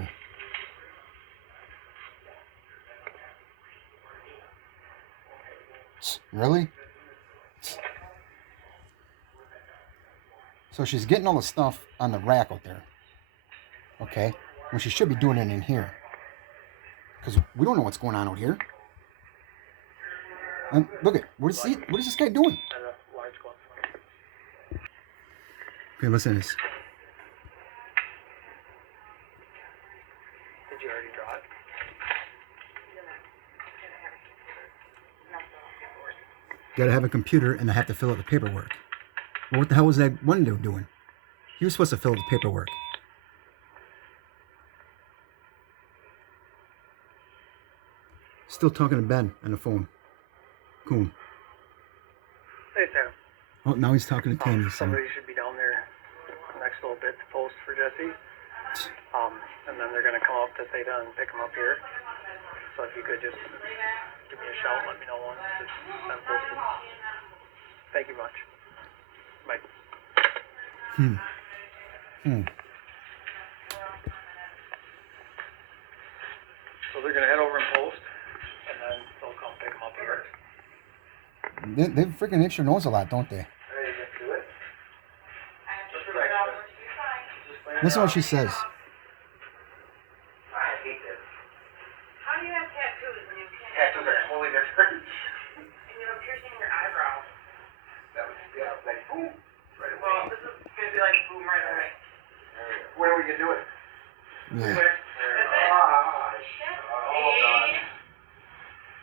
Really? So she's getting all the stuff on the rack out there. Okay? When she should be doing it in here. Because we don't know what's going on out here. And look at, what is this guy doing? Okay, listen to this. Did you already draw it? Gotta have a computer and I have to fill out the paperwork. Well, what the hell was that one dude doing? He was supposed to fill out the paperwork. Still talking to Ben on the phone. Cool. Hey, Sam. Oh, now he's talking to Tammy. So. Somebody should be down there next little bit to post for Jesse. And then they're going to come up to Theta and pick him up here. So if you could just give me a shout, let me know once it's been posted. Thank you much. Bye. So they're going to head over and post, and then they'll come pick him up here. They freaking itch your nose a lot, don't they? Listen to what she says. How do you have tattoos when you can't? Tattoos are totally different. And you have piercing in your eyebrow. That was, yeah, like, boom, right away. Well, this is gonna be like boom right away. When are we gonna do it? Yeah.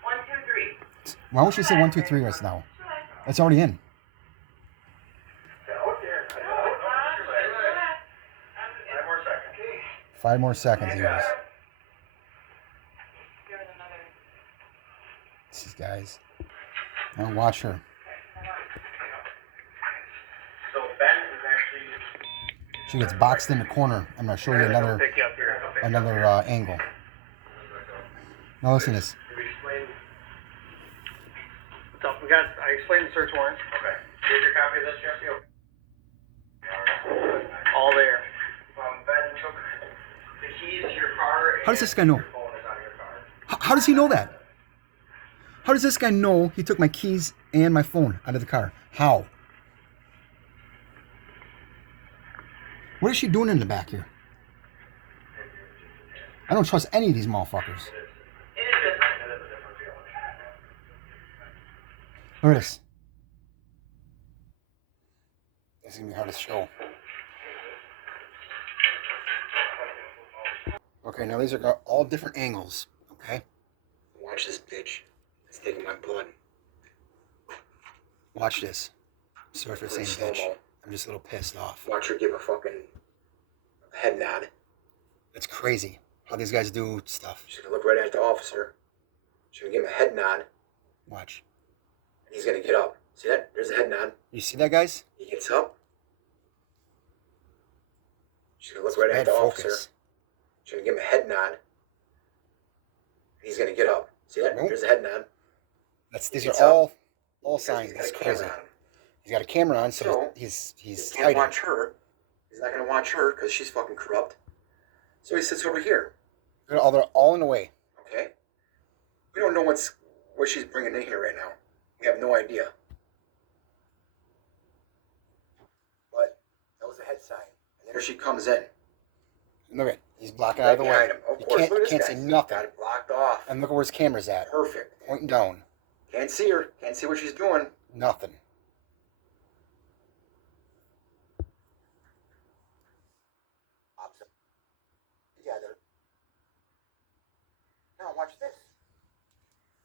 One, two, three. Why would she say 1, 2, 3 right now? That's already in. 5 more seconds, here. This is guys. Now watch her. So Ben is actually. She gets boxed in the corner. I'm gonna show you another angle. Now listen to this. So I explained the search warrant. Okay. Here's your copy of this, Jesse. All there. Ben took the keys to your car. How does this guy know? Your phone is out of your car. How does he know that? How does this guy know he took my keys and my phone out of the car? How? What is she doing in the back here? I don't trust any of these motherfuckers. Look at this. This is going to be hard to show. Okay, now these are all different angles, okay? Watch this bitch. It's taking my blood. Watch this. Sorry for saying bitch. I'm just a little pissed off. Watch her give a fucking head nod. That's crazy how these guys do stuff. She's gonna look right at the officer. She's gonna give him a head nod. Watch. He's gonna get up. See that? There's a head nod. You see that, guys? He gets up. She's gonna look right at the officer. She's gonna give him a head nod. He's gonna get up. See that? Nope. There's a head nod. These are all signs. That's crazy. He's got a camera on, so he's can't watch her. He's not gonna watch her because she's fucking corrupt. So he sits over here. They're all in the way. Okay. We don't know what she's bringing in here right now. We have no idea. But that was the head sign, and there she comes in. Look at, he's blocking out of the way. You can't see nothing. Got it blocked off. And look at where his camera's at. Perfect. Pointing down. Can't see her. Can't see what she's doing. Nothing. Together. Now watch this.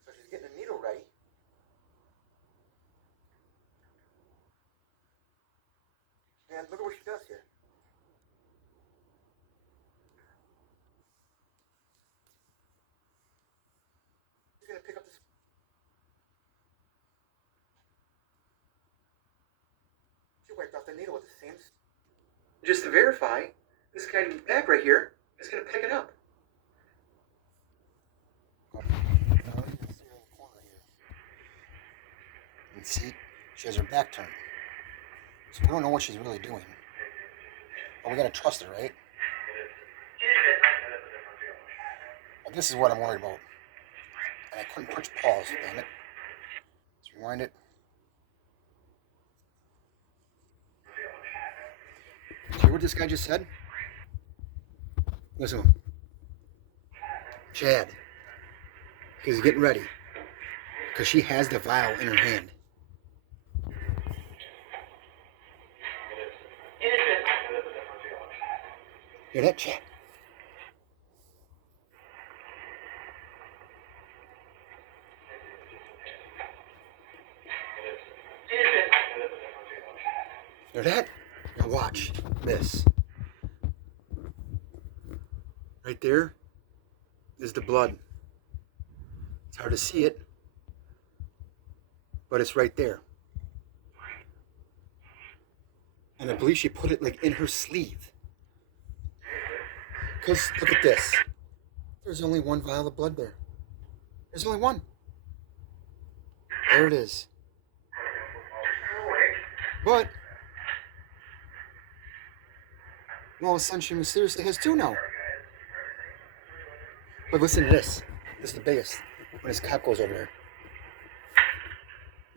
So she's getting the needle ready. And look at what she does here. She's gonna pick up this. She wiped off the needle with the same. Just to verify, this guy in the back right here is gonna pick it up. And see, she has her back turned. So we don't know what she's really doing. But we gotta trust her, right? But this is what I'm worried about. And I couldn't push pause, damn it. Let's rewind it. See what this guy just said? Listen to him. Chad. Because he's getting ready. Because she has the vial in her hand. Hear that, Chad? Hear that? Now watch this. Right there is the blood. It's hard to see it, but it's right there. And I believe she put it like in her sleeve. Because look at this. There's only one vial of blood there. There's only one. There it is. But all of a sudden she mysteriously has two now. But listen to this. This is the biggest. When his cop goes over there.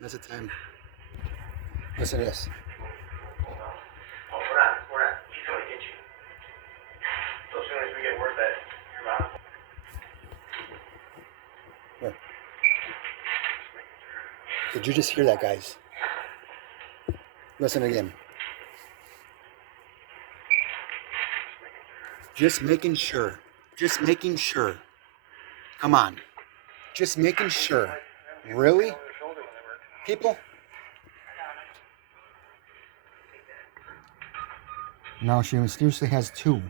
That's the time. Listen to this. We're not. He's gonna get you. So as soon as we get word that you're out. Here. Did you just hear that, guys? Listen again. Just making sure. Just making sure. Come on. Just making sure. Really? People? Now she mysteriously has two.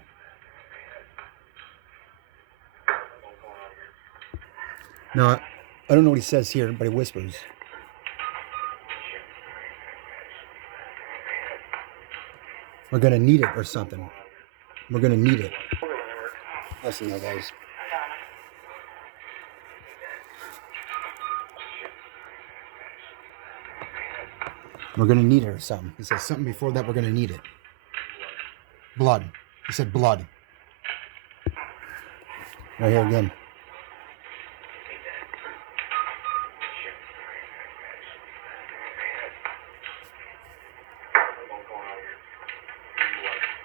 No, I don't know what he says here, but he whispers. We're gonna need it or something. We're gonna need it. Listen though, guys. We're gonna need it or something. He said something before that. We're gonna need it. Blood. He said blood. Right here again.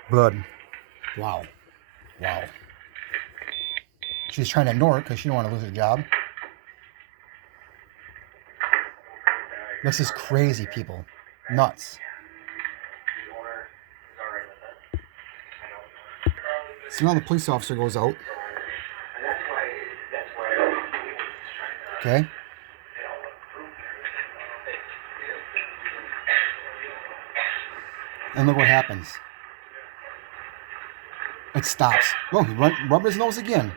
Blood. Wow. Wow. She's trying to ignore it because she don't want to lose her job. This is crazy, people. Nuts. So now the police officer goes out. Okay. And look what happens. It stops. Oh, he rubbed his nose again.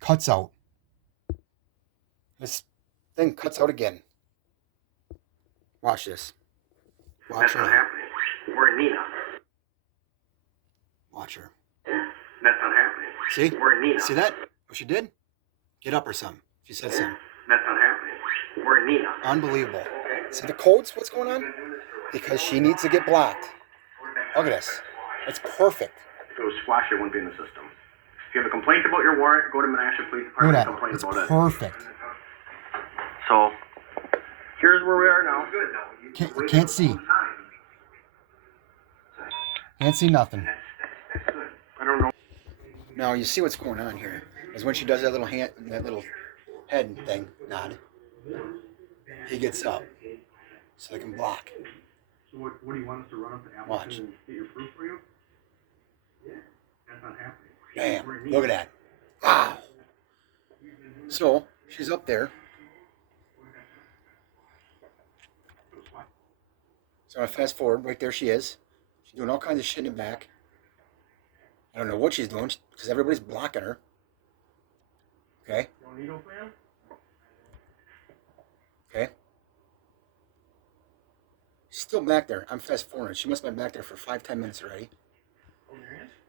Cuts out. This thing cuts out again. Watch this. Watch her. That's not happening. We're in Nina. Watch her. That's not happening. See? We're in Nina. See that? What she did? Get up or something. She said something. That's not happening. We're in Nina. Unbelievable. See the codes? What's going on? Because she needs to get blocked. Look at this. It's perfect. If it was squash, it wouldn't be in the system. If you have a complaint about your warrant, go to Menasha Police Look Department at and that. complain It's about it. perfect. So, here's where we are now. Can't see. Can't see nothing. I don't know. Now you see what's going on here is when she does that little hand, that little head thing, nod. He gets up so they can block. So what do you want us to run up to Appleton Watch. and get your proof for you? Yeah. That's not happening. Bam! Look at that. Wow. So she's up there. So I fast forward. Right there she is. She's doing all kinds of shit in the back. I don't know what she's doing because everybody's blocking her. Okay. Okay. She's still back there. I'm fast forwarding. She must have been back there for 5-10 minutes already.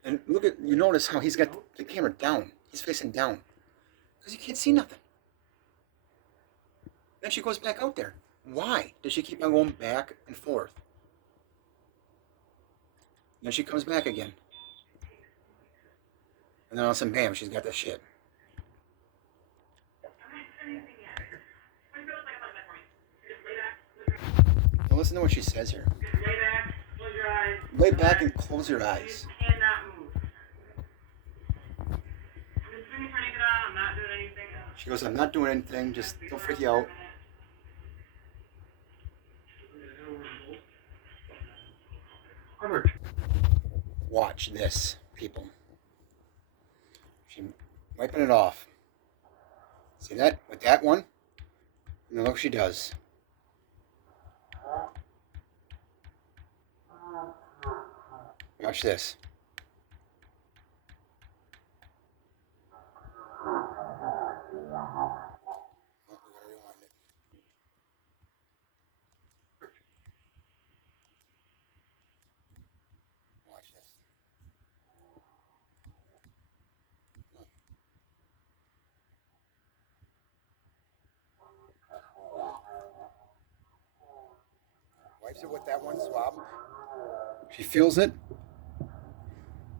And look at, you notice how he's got the camera down. He's facing down. Because you can't see nothing. Then she goes back out there. Why does she keep on going back and forth? Then she comes back again. And then all of a sudden, bam, she's got that shit. Now listen to what she says here. Lay back, close your eyes. Lay back and close your eyes. You cannot move. I'm just going to turn it on. I'm not doing anything else. She goes, I'm not doing anything, just don't freak you out. Watch this, people. She's wiping it off. See that? With that one? And then look what she does. Watch this. Watch this. Wipes it with that one swab. She feels it.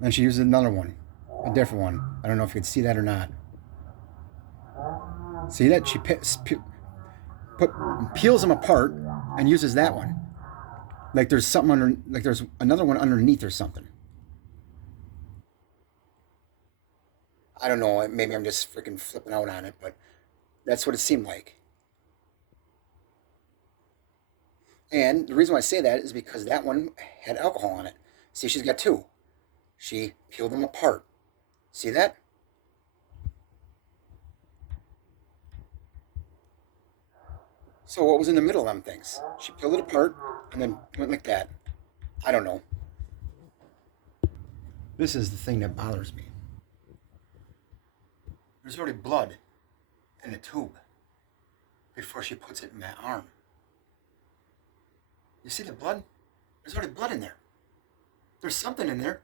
Then she uses another one. A different one. I don't know if you can see that or not. See that? She peels them apart and uses that one. Like there's something under, like there's another one underneath or something. I don't know. Maybe I'm just freaking flipping out on it, but that's what it seemed like. And the reason why I say that is because that one had alcohol on it. See, she's got two. She peeled them apart. See that? So what was in the middle of them things? She peeled it apart and then went like that. I don't know. This is the thing that bothers me. There's already blood in the tube before she puts it in my arm. You see the blood? There's already blood in there. There's something in there.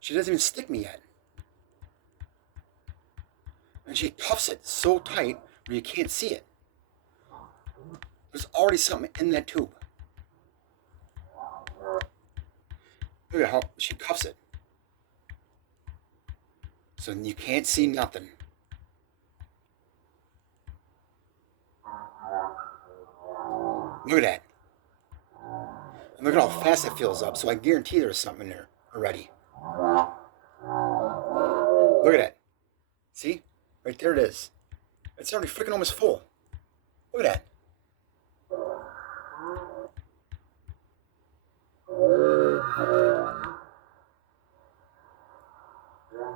She doesn't even stick me yet. And she cuffs it so tight where you can't see it. There's already something in that tube. Look at how she cuffs it. So you can't see nothing. Look at that. And look at how fast it fills up. So I guarantee there's something in there already. Look at that. See? Right there it is. It's already freaking almost full. Look at that.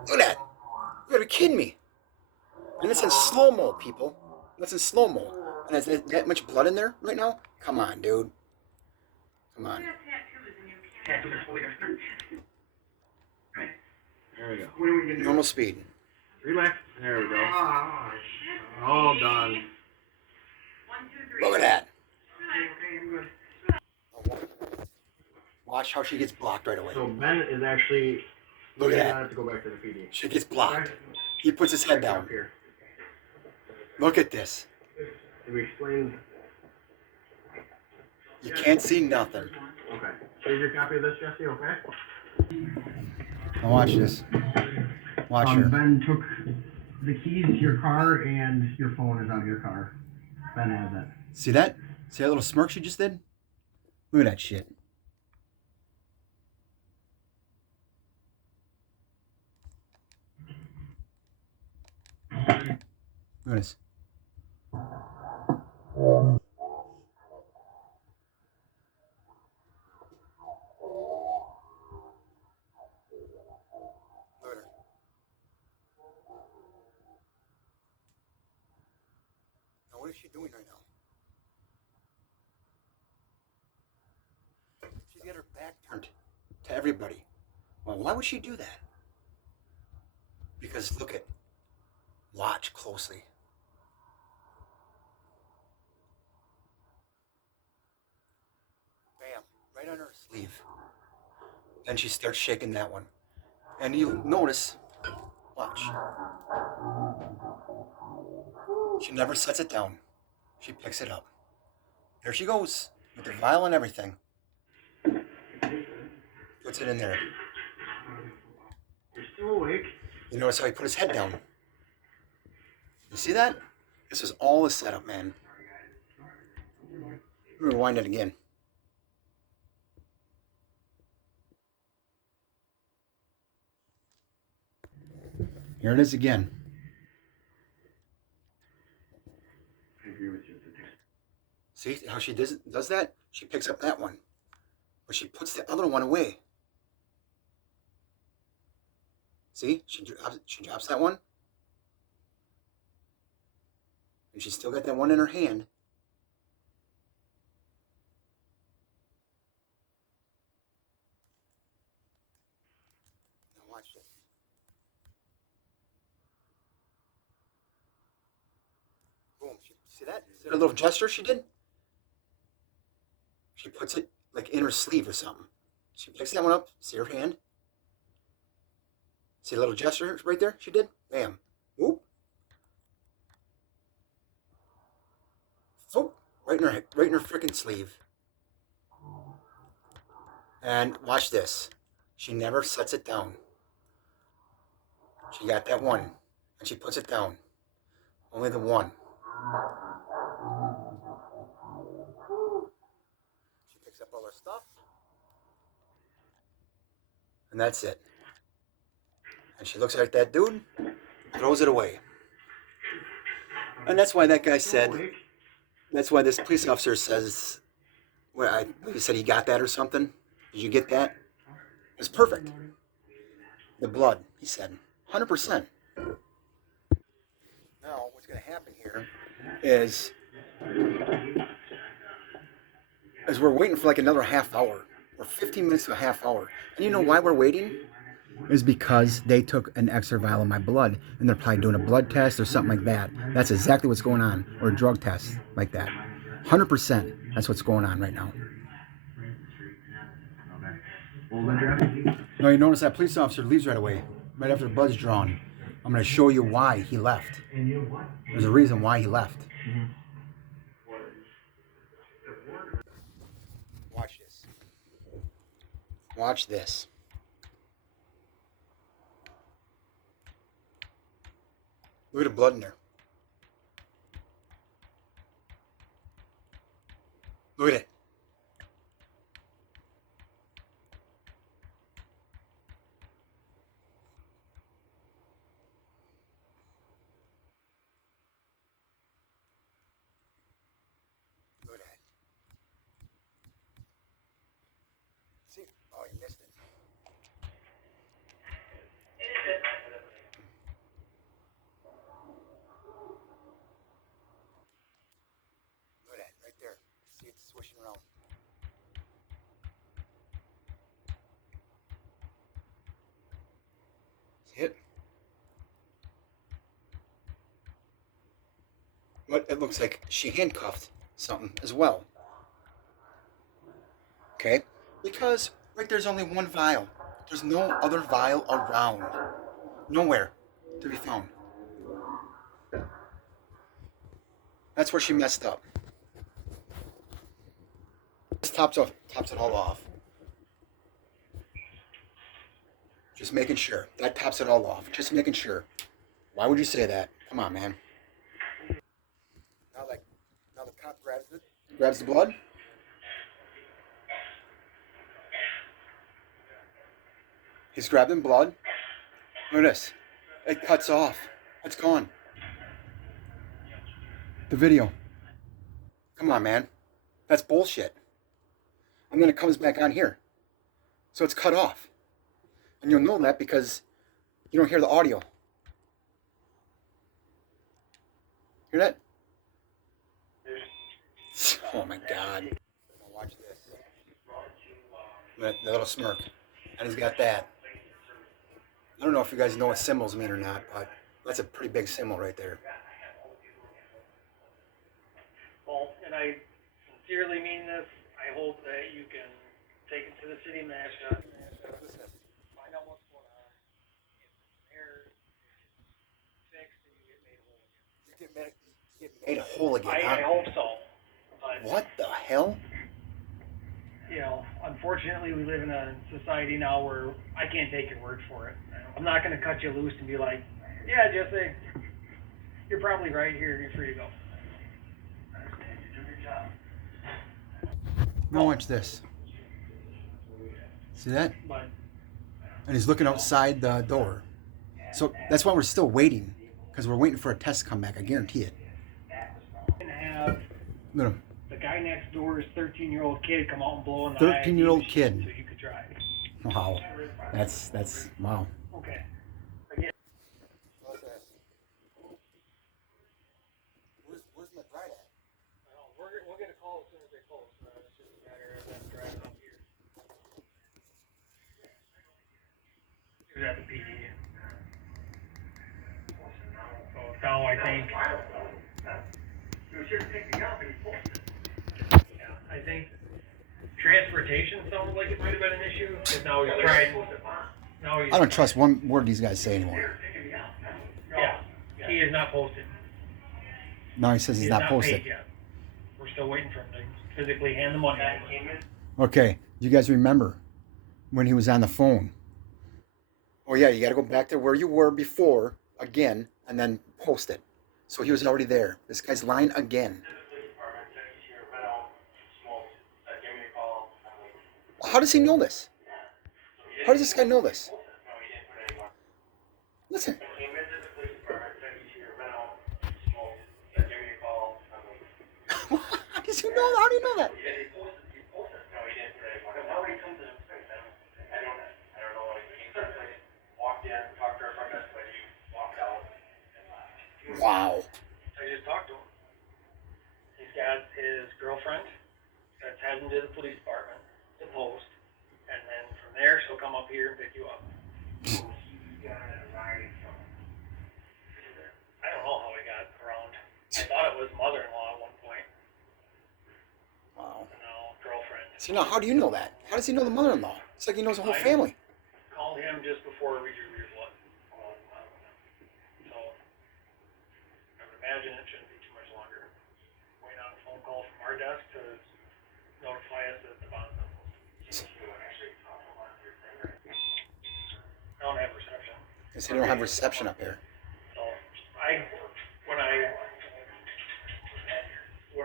Look at that. You gotta be kidding me. And it's in slow-mo, people. That's in slow-mo. And there's that much blood in there right now? Come on, dude. Come on. There we go. Normal speed. Relax. There we go. All done. Look at that. Watch how she gets blocked right away. So Ben is actually. Look at I that. have to go back to the PD. She gets blocked. He puts his head down. Here. Look at this. Did we explain? You can't see nothing. Okay. Here's your copy of this, Jesse. Okay. Now watch this. Watch her. Ben took the keys to your car and your phone is out of your car. Ben has it. See that? See that little smirk she just did? Look at that shit. Look at this. Look at her. Now what is she doing right now? She's got her back turned to everybody. Well, why would she do that? Because look at, watch closely. Bam, right on her sleeve. Then she starts shaking that one. And you'll notice, watch. She never sets it down. She picks it up. There she goes, with the vial and everything. Puts it in there. You're still awake. You notice how he put his head down. You see that? This is all a setup, man. Let me rewind it again. Here it is again. I agree with you. See how she does that? She picks up that one. But she puts the other one away. See? She drops that one. And she's still got that one in her hand. Now watch this. Boom. See that? See that little gesture she did? She puts it like in her sleeve or something. She picks that one up. See her hand? See the little gesture right there she did? Bam. Whoop. Oh, right in her freaking sleeve. And watch this. She never sets it down. She got that one, and she puts it down. Only the one. She picks up all her stuff, and that's it. And she looks at that dude, throws it away. And that's why that guy said, that's why this police officer says, well, he said he got that or something. Did you get that? It's perfect. The blood, he said. 100%. Now, what's going to happen here is we're waiting for like another half hour, or 15 minutes to a half hour. And you know why we're waiting? is because they took an extra vial of my blood, and they're probably doing a blood test or something like that. That's exactly what's going on, or a drug test like that. 100%. That's what's going on right now. Now you notice that police officer leaves right away, right after the blood's drawn. I'm going to show you why he left. There's a reason why he left. Watch this. Watch this. Look at the blood in there. Look at it. Look at that. See? Oh, you missed it. Look at that, right there. See it swishing around. See it? But it looks like she handcuffed something as well. Okay? Because right there's only one vial. There's no other vial around. Nowhere to be found. That's where she messed up. This tops it all off. Just making sure. That tops it all off. Just making sure. Why would you say that? Come on, man. Now the cop grabs the blood. He's grabbing blood. Look at this. It cuts off. It's gone. The video. Come on, man. That's bullshit. And then it comes back on here. So it's cut off. And you'll know that because you don't hear the audio. Hear that? Oh my God. Now watch this. The little smirk. And he's got that. I don't know if you guys know what symbols mean or not, but that's a pretty big symbol right there. Well, and I sincerely mean this. I hope that you can take it to the city of Nashville, find out what's going on. If it's an error, it's fixed, and you get made whole again. You get made whole again, I huh? hope so. But, What the hell? you know, unfortunately, we live in a society now where I can't take your word for it. I'm not going to cut you loose and be like, yeah, Jesse, you're probably right here. You're free to go. Now watch this. See that? But And he's looking outside the door. So that's why we're still waiting. Because we're waiting for a test to come back. I guarantee it. and have Look at him. the guy next door's 13-year-old kid come out and blow in the 13-year-old IID kid. machine so you could drive. Wow. That's wow. Okay. Where's my bride at? We're gonna call as soon as they close. It's just a matter of them driving up here. He was at the PD. So now I think. Yeah, I think transportation sounded like it might have been an issue. Because now he's trying. I don't trust one word these guys say anymore. Yeah, he is not posted. Now he says he's He is not posted. paid yet. We're still waiting for him to physically hand the money. Okay, you guys remember when he was on the phone? Oh yeah, you got to go back to where you were before again, and then post it. So he was already there. This guy's lying again. How does he know this? How does this guy know this? Listen. How does he know? How do you know that? Wow. I just talked to him. He's got his girlfriend that's heading to the police department to post, and then from there she'll come up here and pick you up. I don't know how he got around. I thought it was mother-in-law at one point. Wow. No, girlfriend. See, now, how do you know that? How does he know the mother-in-law? It's like he knows the whole family. Called him just before we drew your blood. So, I would imagine it shouldn't be too much longer. Waiting on a phone call from our desk to notify us that the bond's not posted. I don't have reception. Because they don't have reception up here. So, when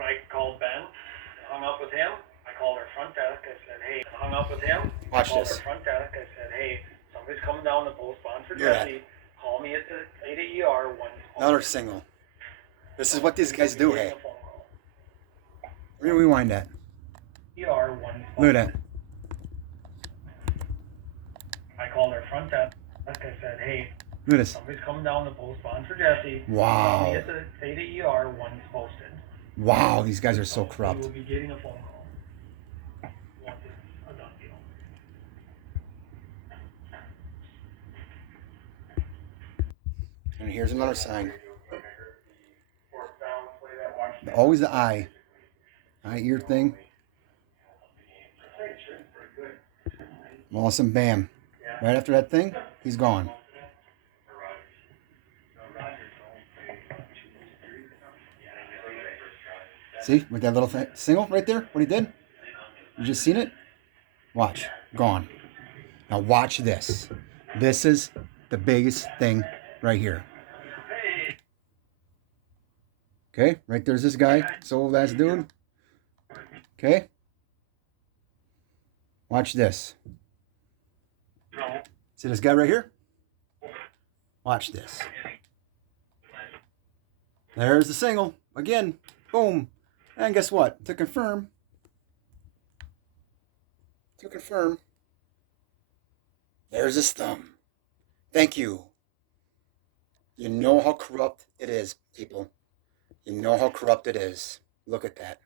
I called Ben and hung up with him, I called our front desk. I said, hey, hung up with him. Watch I called this. our front desk. I said, hey, somebody's coming down to post bond for Look at Jesse. Call me at the ER when Another single. This is what these guys do, hey. We're gonna rewind that. ER one. Look at that. I called our front desk. I said, hey, Look at this. somebody's coming down to post bond for Jesse. Wow. Call me at the ER when it's posted. Wow, these guys are so corrupt. You will be getting a phone call once it's a done deal. And here's another sign. Always the eye ear thing. All of a sudden, bam. Right after that thing, he's gone. See, with that little single right there, what he did? You just seen it? Watch, gone. Now watch this. This is the biggest thing right here. Okay, right there's this guy, this old ass dude. Okay. Watch this. See this guy right here? Watch this. There's the single. Again, boom. And guess what? To confirm, there's his thumb. Thank you. You know how corrupt it is, people. You know how corrupt it is. Look at that.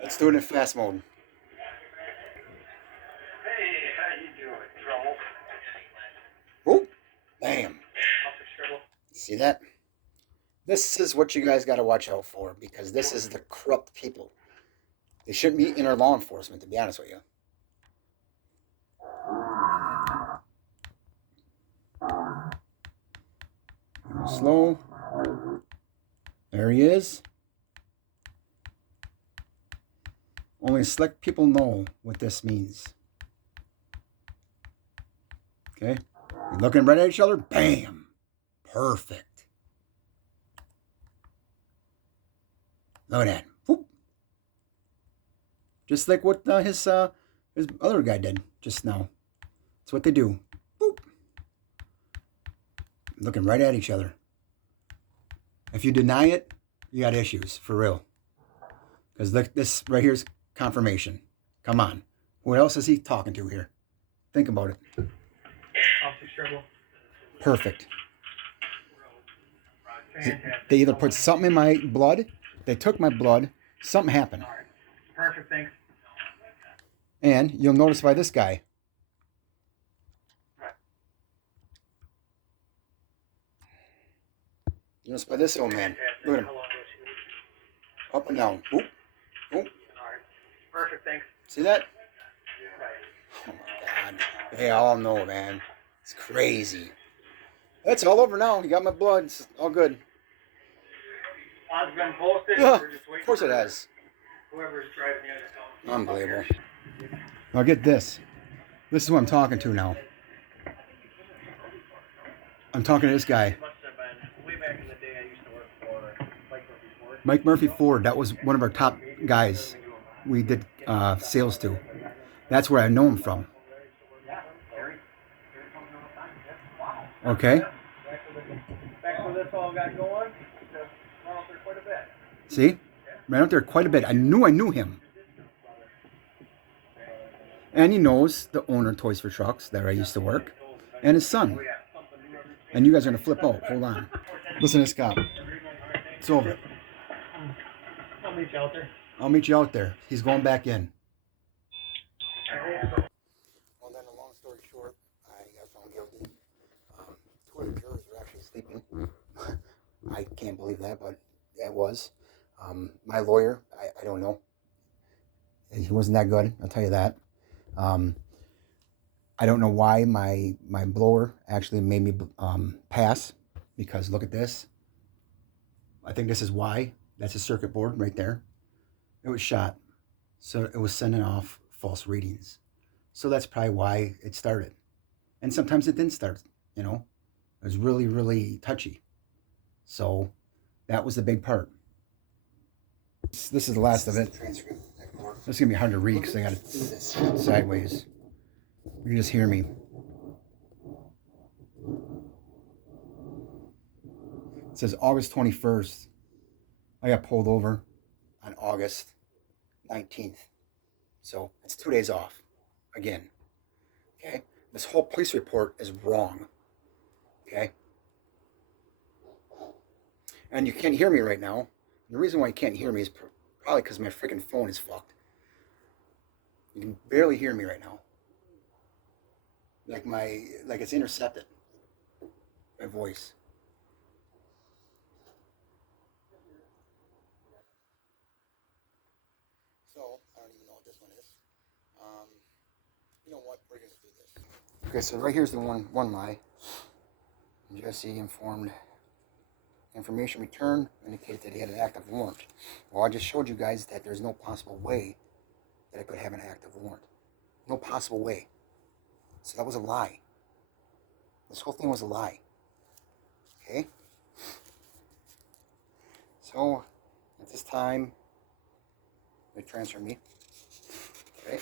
Let's do it in fast mode. Hey, how you doing, Joel? Whoop. Bam. See that? This is what you guys got to watch out for, because this is the corrupt people. They shouldn't be in our law enforcement, to be honest with you. Slow. There he is. Only select people know what this means. Okay? You're looking right at each other. Bam. Perfect. Look at that. Whoop. Just like what his other guy did just now. That's what they do. Boop. Looking right at each other. If you deny it, you got issues, for real. Because this right here is confirmation. Come on. What else is he talking to here? Think about it. Perfect. They either put something in my blood, they took my blood, something happened. Perfect, thanks. And you'll notice by this guy. You notice by this old man. Look at him. Up and down. Oop. Oop. Perfect, thanks. See that? Oh my God. They all know, man. It's crazy. It's all over now. You got my blood. It's all good. Bond's been posted. Yeah, We're just waiting of course for it has. Whoever's driving the other phone. Unbelievable. Now get this. This is who I'm talking to now. I'm talking to this guy. Must have been way back in the day. I used to work for Mike Murphy Ford. That was one of our top guys we did sales to. That's where I know him from. Okay. Back where this all got going, run out there quite a bit. See? Ran out there quite a bit. I knew him. And he knows the owner of Toys for Trucks that I used to work. And his son. And you guys are going to flip out. Hold on. Listen to this cop. It's over. I'll meet you out there. I'll meet you out there. He's going back in. Well, then, a long story short, I got found guilty. Two of the jurors were actually sleeping. I can't believe that, but it was. My lawyer, I don't know. He wasn't that good, I'll tell you that. I don't know why my blower actually made me pass, because look at this. I think this is why. That's a circuit board right there. It was shot. So it was sending off false readings. So that's probably why it started. And sometimes it didn't start, you know. It was really, really touchy. So that was the big part. This is the last of it. This is going to be hard to read because I got it sideways. You can just hear me. It says August 21st. I got pulled over on August 19th. So it's 2 days off again. Okay? This whole police report is wrong. Okay? And you can't hear me right now. The reason why you can't hear me is probably because my freaking phone is fucked. You can barely hear me right now. Like it's intercepted. My voice. So, I don't even know what this one is. You know what? We're going to do this. Okay, so right here's the one lie. Jesse informed information returned indicated that he had an active warrant. Well, I just showed you guys that there's no possible way that I could have an active warrant. No possible way. So that was a lie. This whole thing was a lie. Okay? So, at this time, they transfer me. Okay?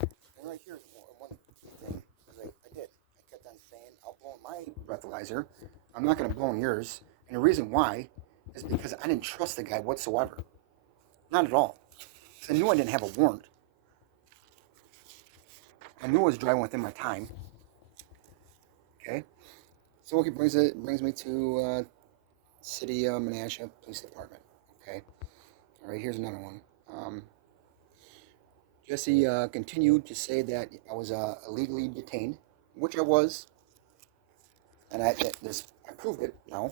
And right here is one key thing. Because I did. I kept on saying, I'll blow my breathalyzer. I'm not going to blow in yours. And the reason why is because I didn't trust the guy whatsoever. Not at all. Because I knew I didn't have a warrant. I knew I was driving within my time. Okay? So he brings me to City Menasha Police Department. Okay? Alright, here's another one. Jesse continued to say that I was illegally detained, which I was. And I proved it now.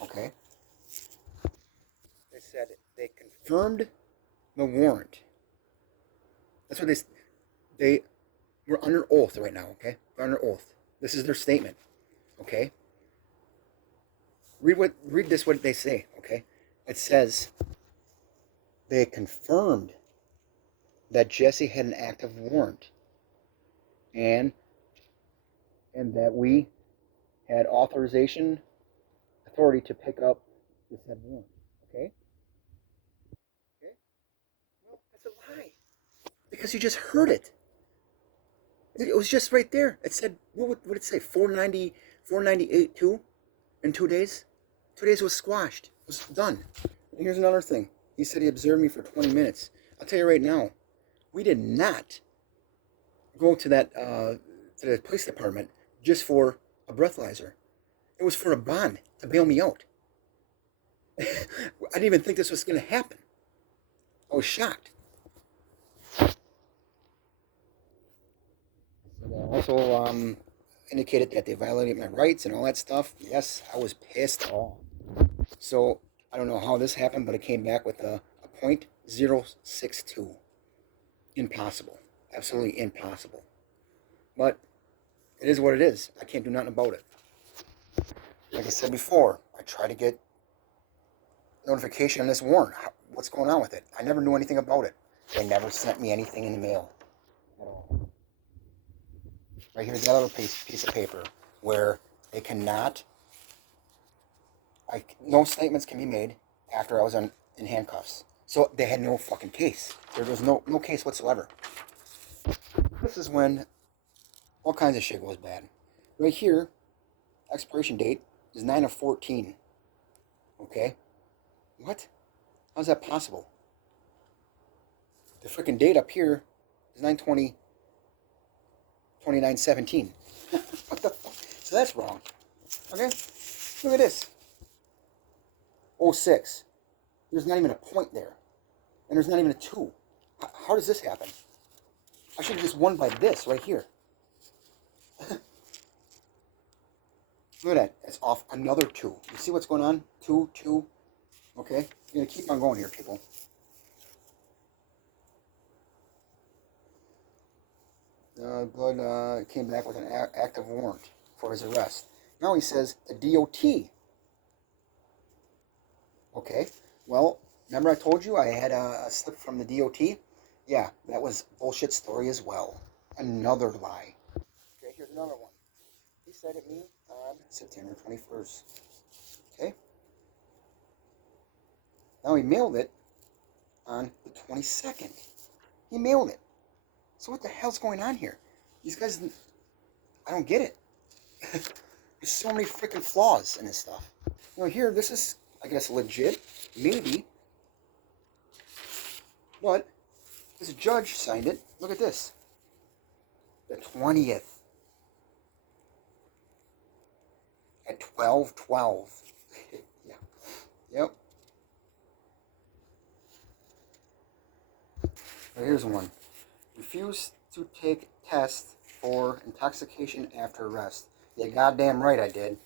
Okay? They said they confirmed the warrant. That's what they we're under oath right now, okay? We're under oath. This is their statement, okay? Read this what they say, okay? It says they confirmed that Jesse had an active warrant and that we had authorization, authority to pick up the said warrant, okay? Okay? Well, that's a lie. Because you just heard it. It was just right there. It said, what did it say? 498 too? In 2 days? 2 days was squashed. It was done. And here's another thing. He said he observed me for 20 minutes. I'll tell you right now, we did not go to that to the police department just for a breathalyzer. It was for a bond to bail me out. I didn't even think this was going to happen. I was shocked. Also indicated that they violated my rights and all that stuff. Yes, I was pissed off. So I don't know how this happened, but it came back with a .062. Impossible. Absolutely impossible. But it is what it is. I can't do nothing about it. Like I said before, I tried to get notification on this warrant. What's going on with it? I never knew anything about it. They never sent me anything in the mail at all. Right here's that other piece of paper where they cannot, no statements can be made after I was in handcuffs. So they had no fucking case. There was no case whatsoever. This is when all kinds of shit goes bad. Right here, expiration date is 9/14. Okay? What? How's that possible? The freaking date up here is 9/20. 29/17. What the fuck? So that's wrong. Okay? Look at this. 06. There's not even a point there. And there's not even a 2. How does this happen? I should have just won by this right here. Look at that. It's off another 2. You see what's going on? 2, 2. Okay? You're going to keep on going here, people. Blood came back with an active warrant for his arrest. Now he says the DOT. Okay, well, remember I told you I had a slip from the DOT? Yeah, that was bullshit story as well. Another lie. Okay, here's another one. He sent it me on September 21st. Okay? Now he mailed it on the 22nd. He mailed it. So what the hell's going on here? These guys, I don't get it. There's so many freaking flaws in this stuff. You know, here, this is, I guess, legit. Maybe. But this judge signed it. Look at this. The 20th. At 12:12. Yeah. Yep. So here's one. Refused to take test for intoxication after arrest. Yeah, goddamn right I did.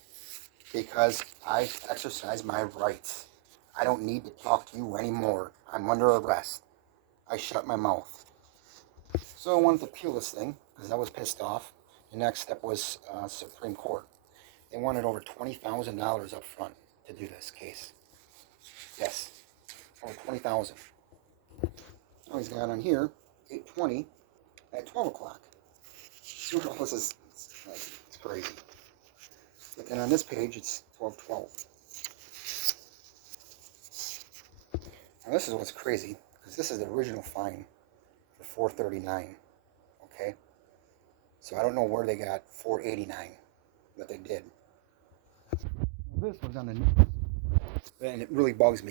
Because I exercise my rights. I don't need to talk to you anymore. I'm under arrest. I shut my mouth. So I wanted to appeal this thing because I was pissed off. The next step was Supreme Court. They wanted over $20,000 up front to do this case. Yes, over $20,000. Now he's got on here 8:20 at 12 o'clock. See what all this is? It's crazy. But then on this page, it's 12:12. Now this is what's crazy, because this is the original fine for $439. Okay, so I don't know where they got $489, but they did. This was on the news, and it really bugs me.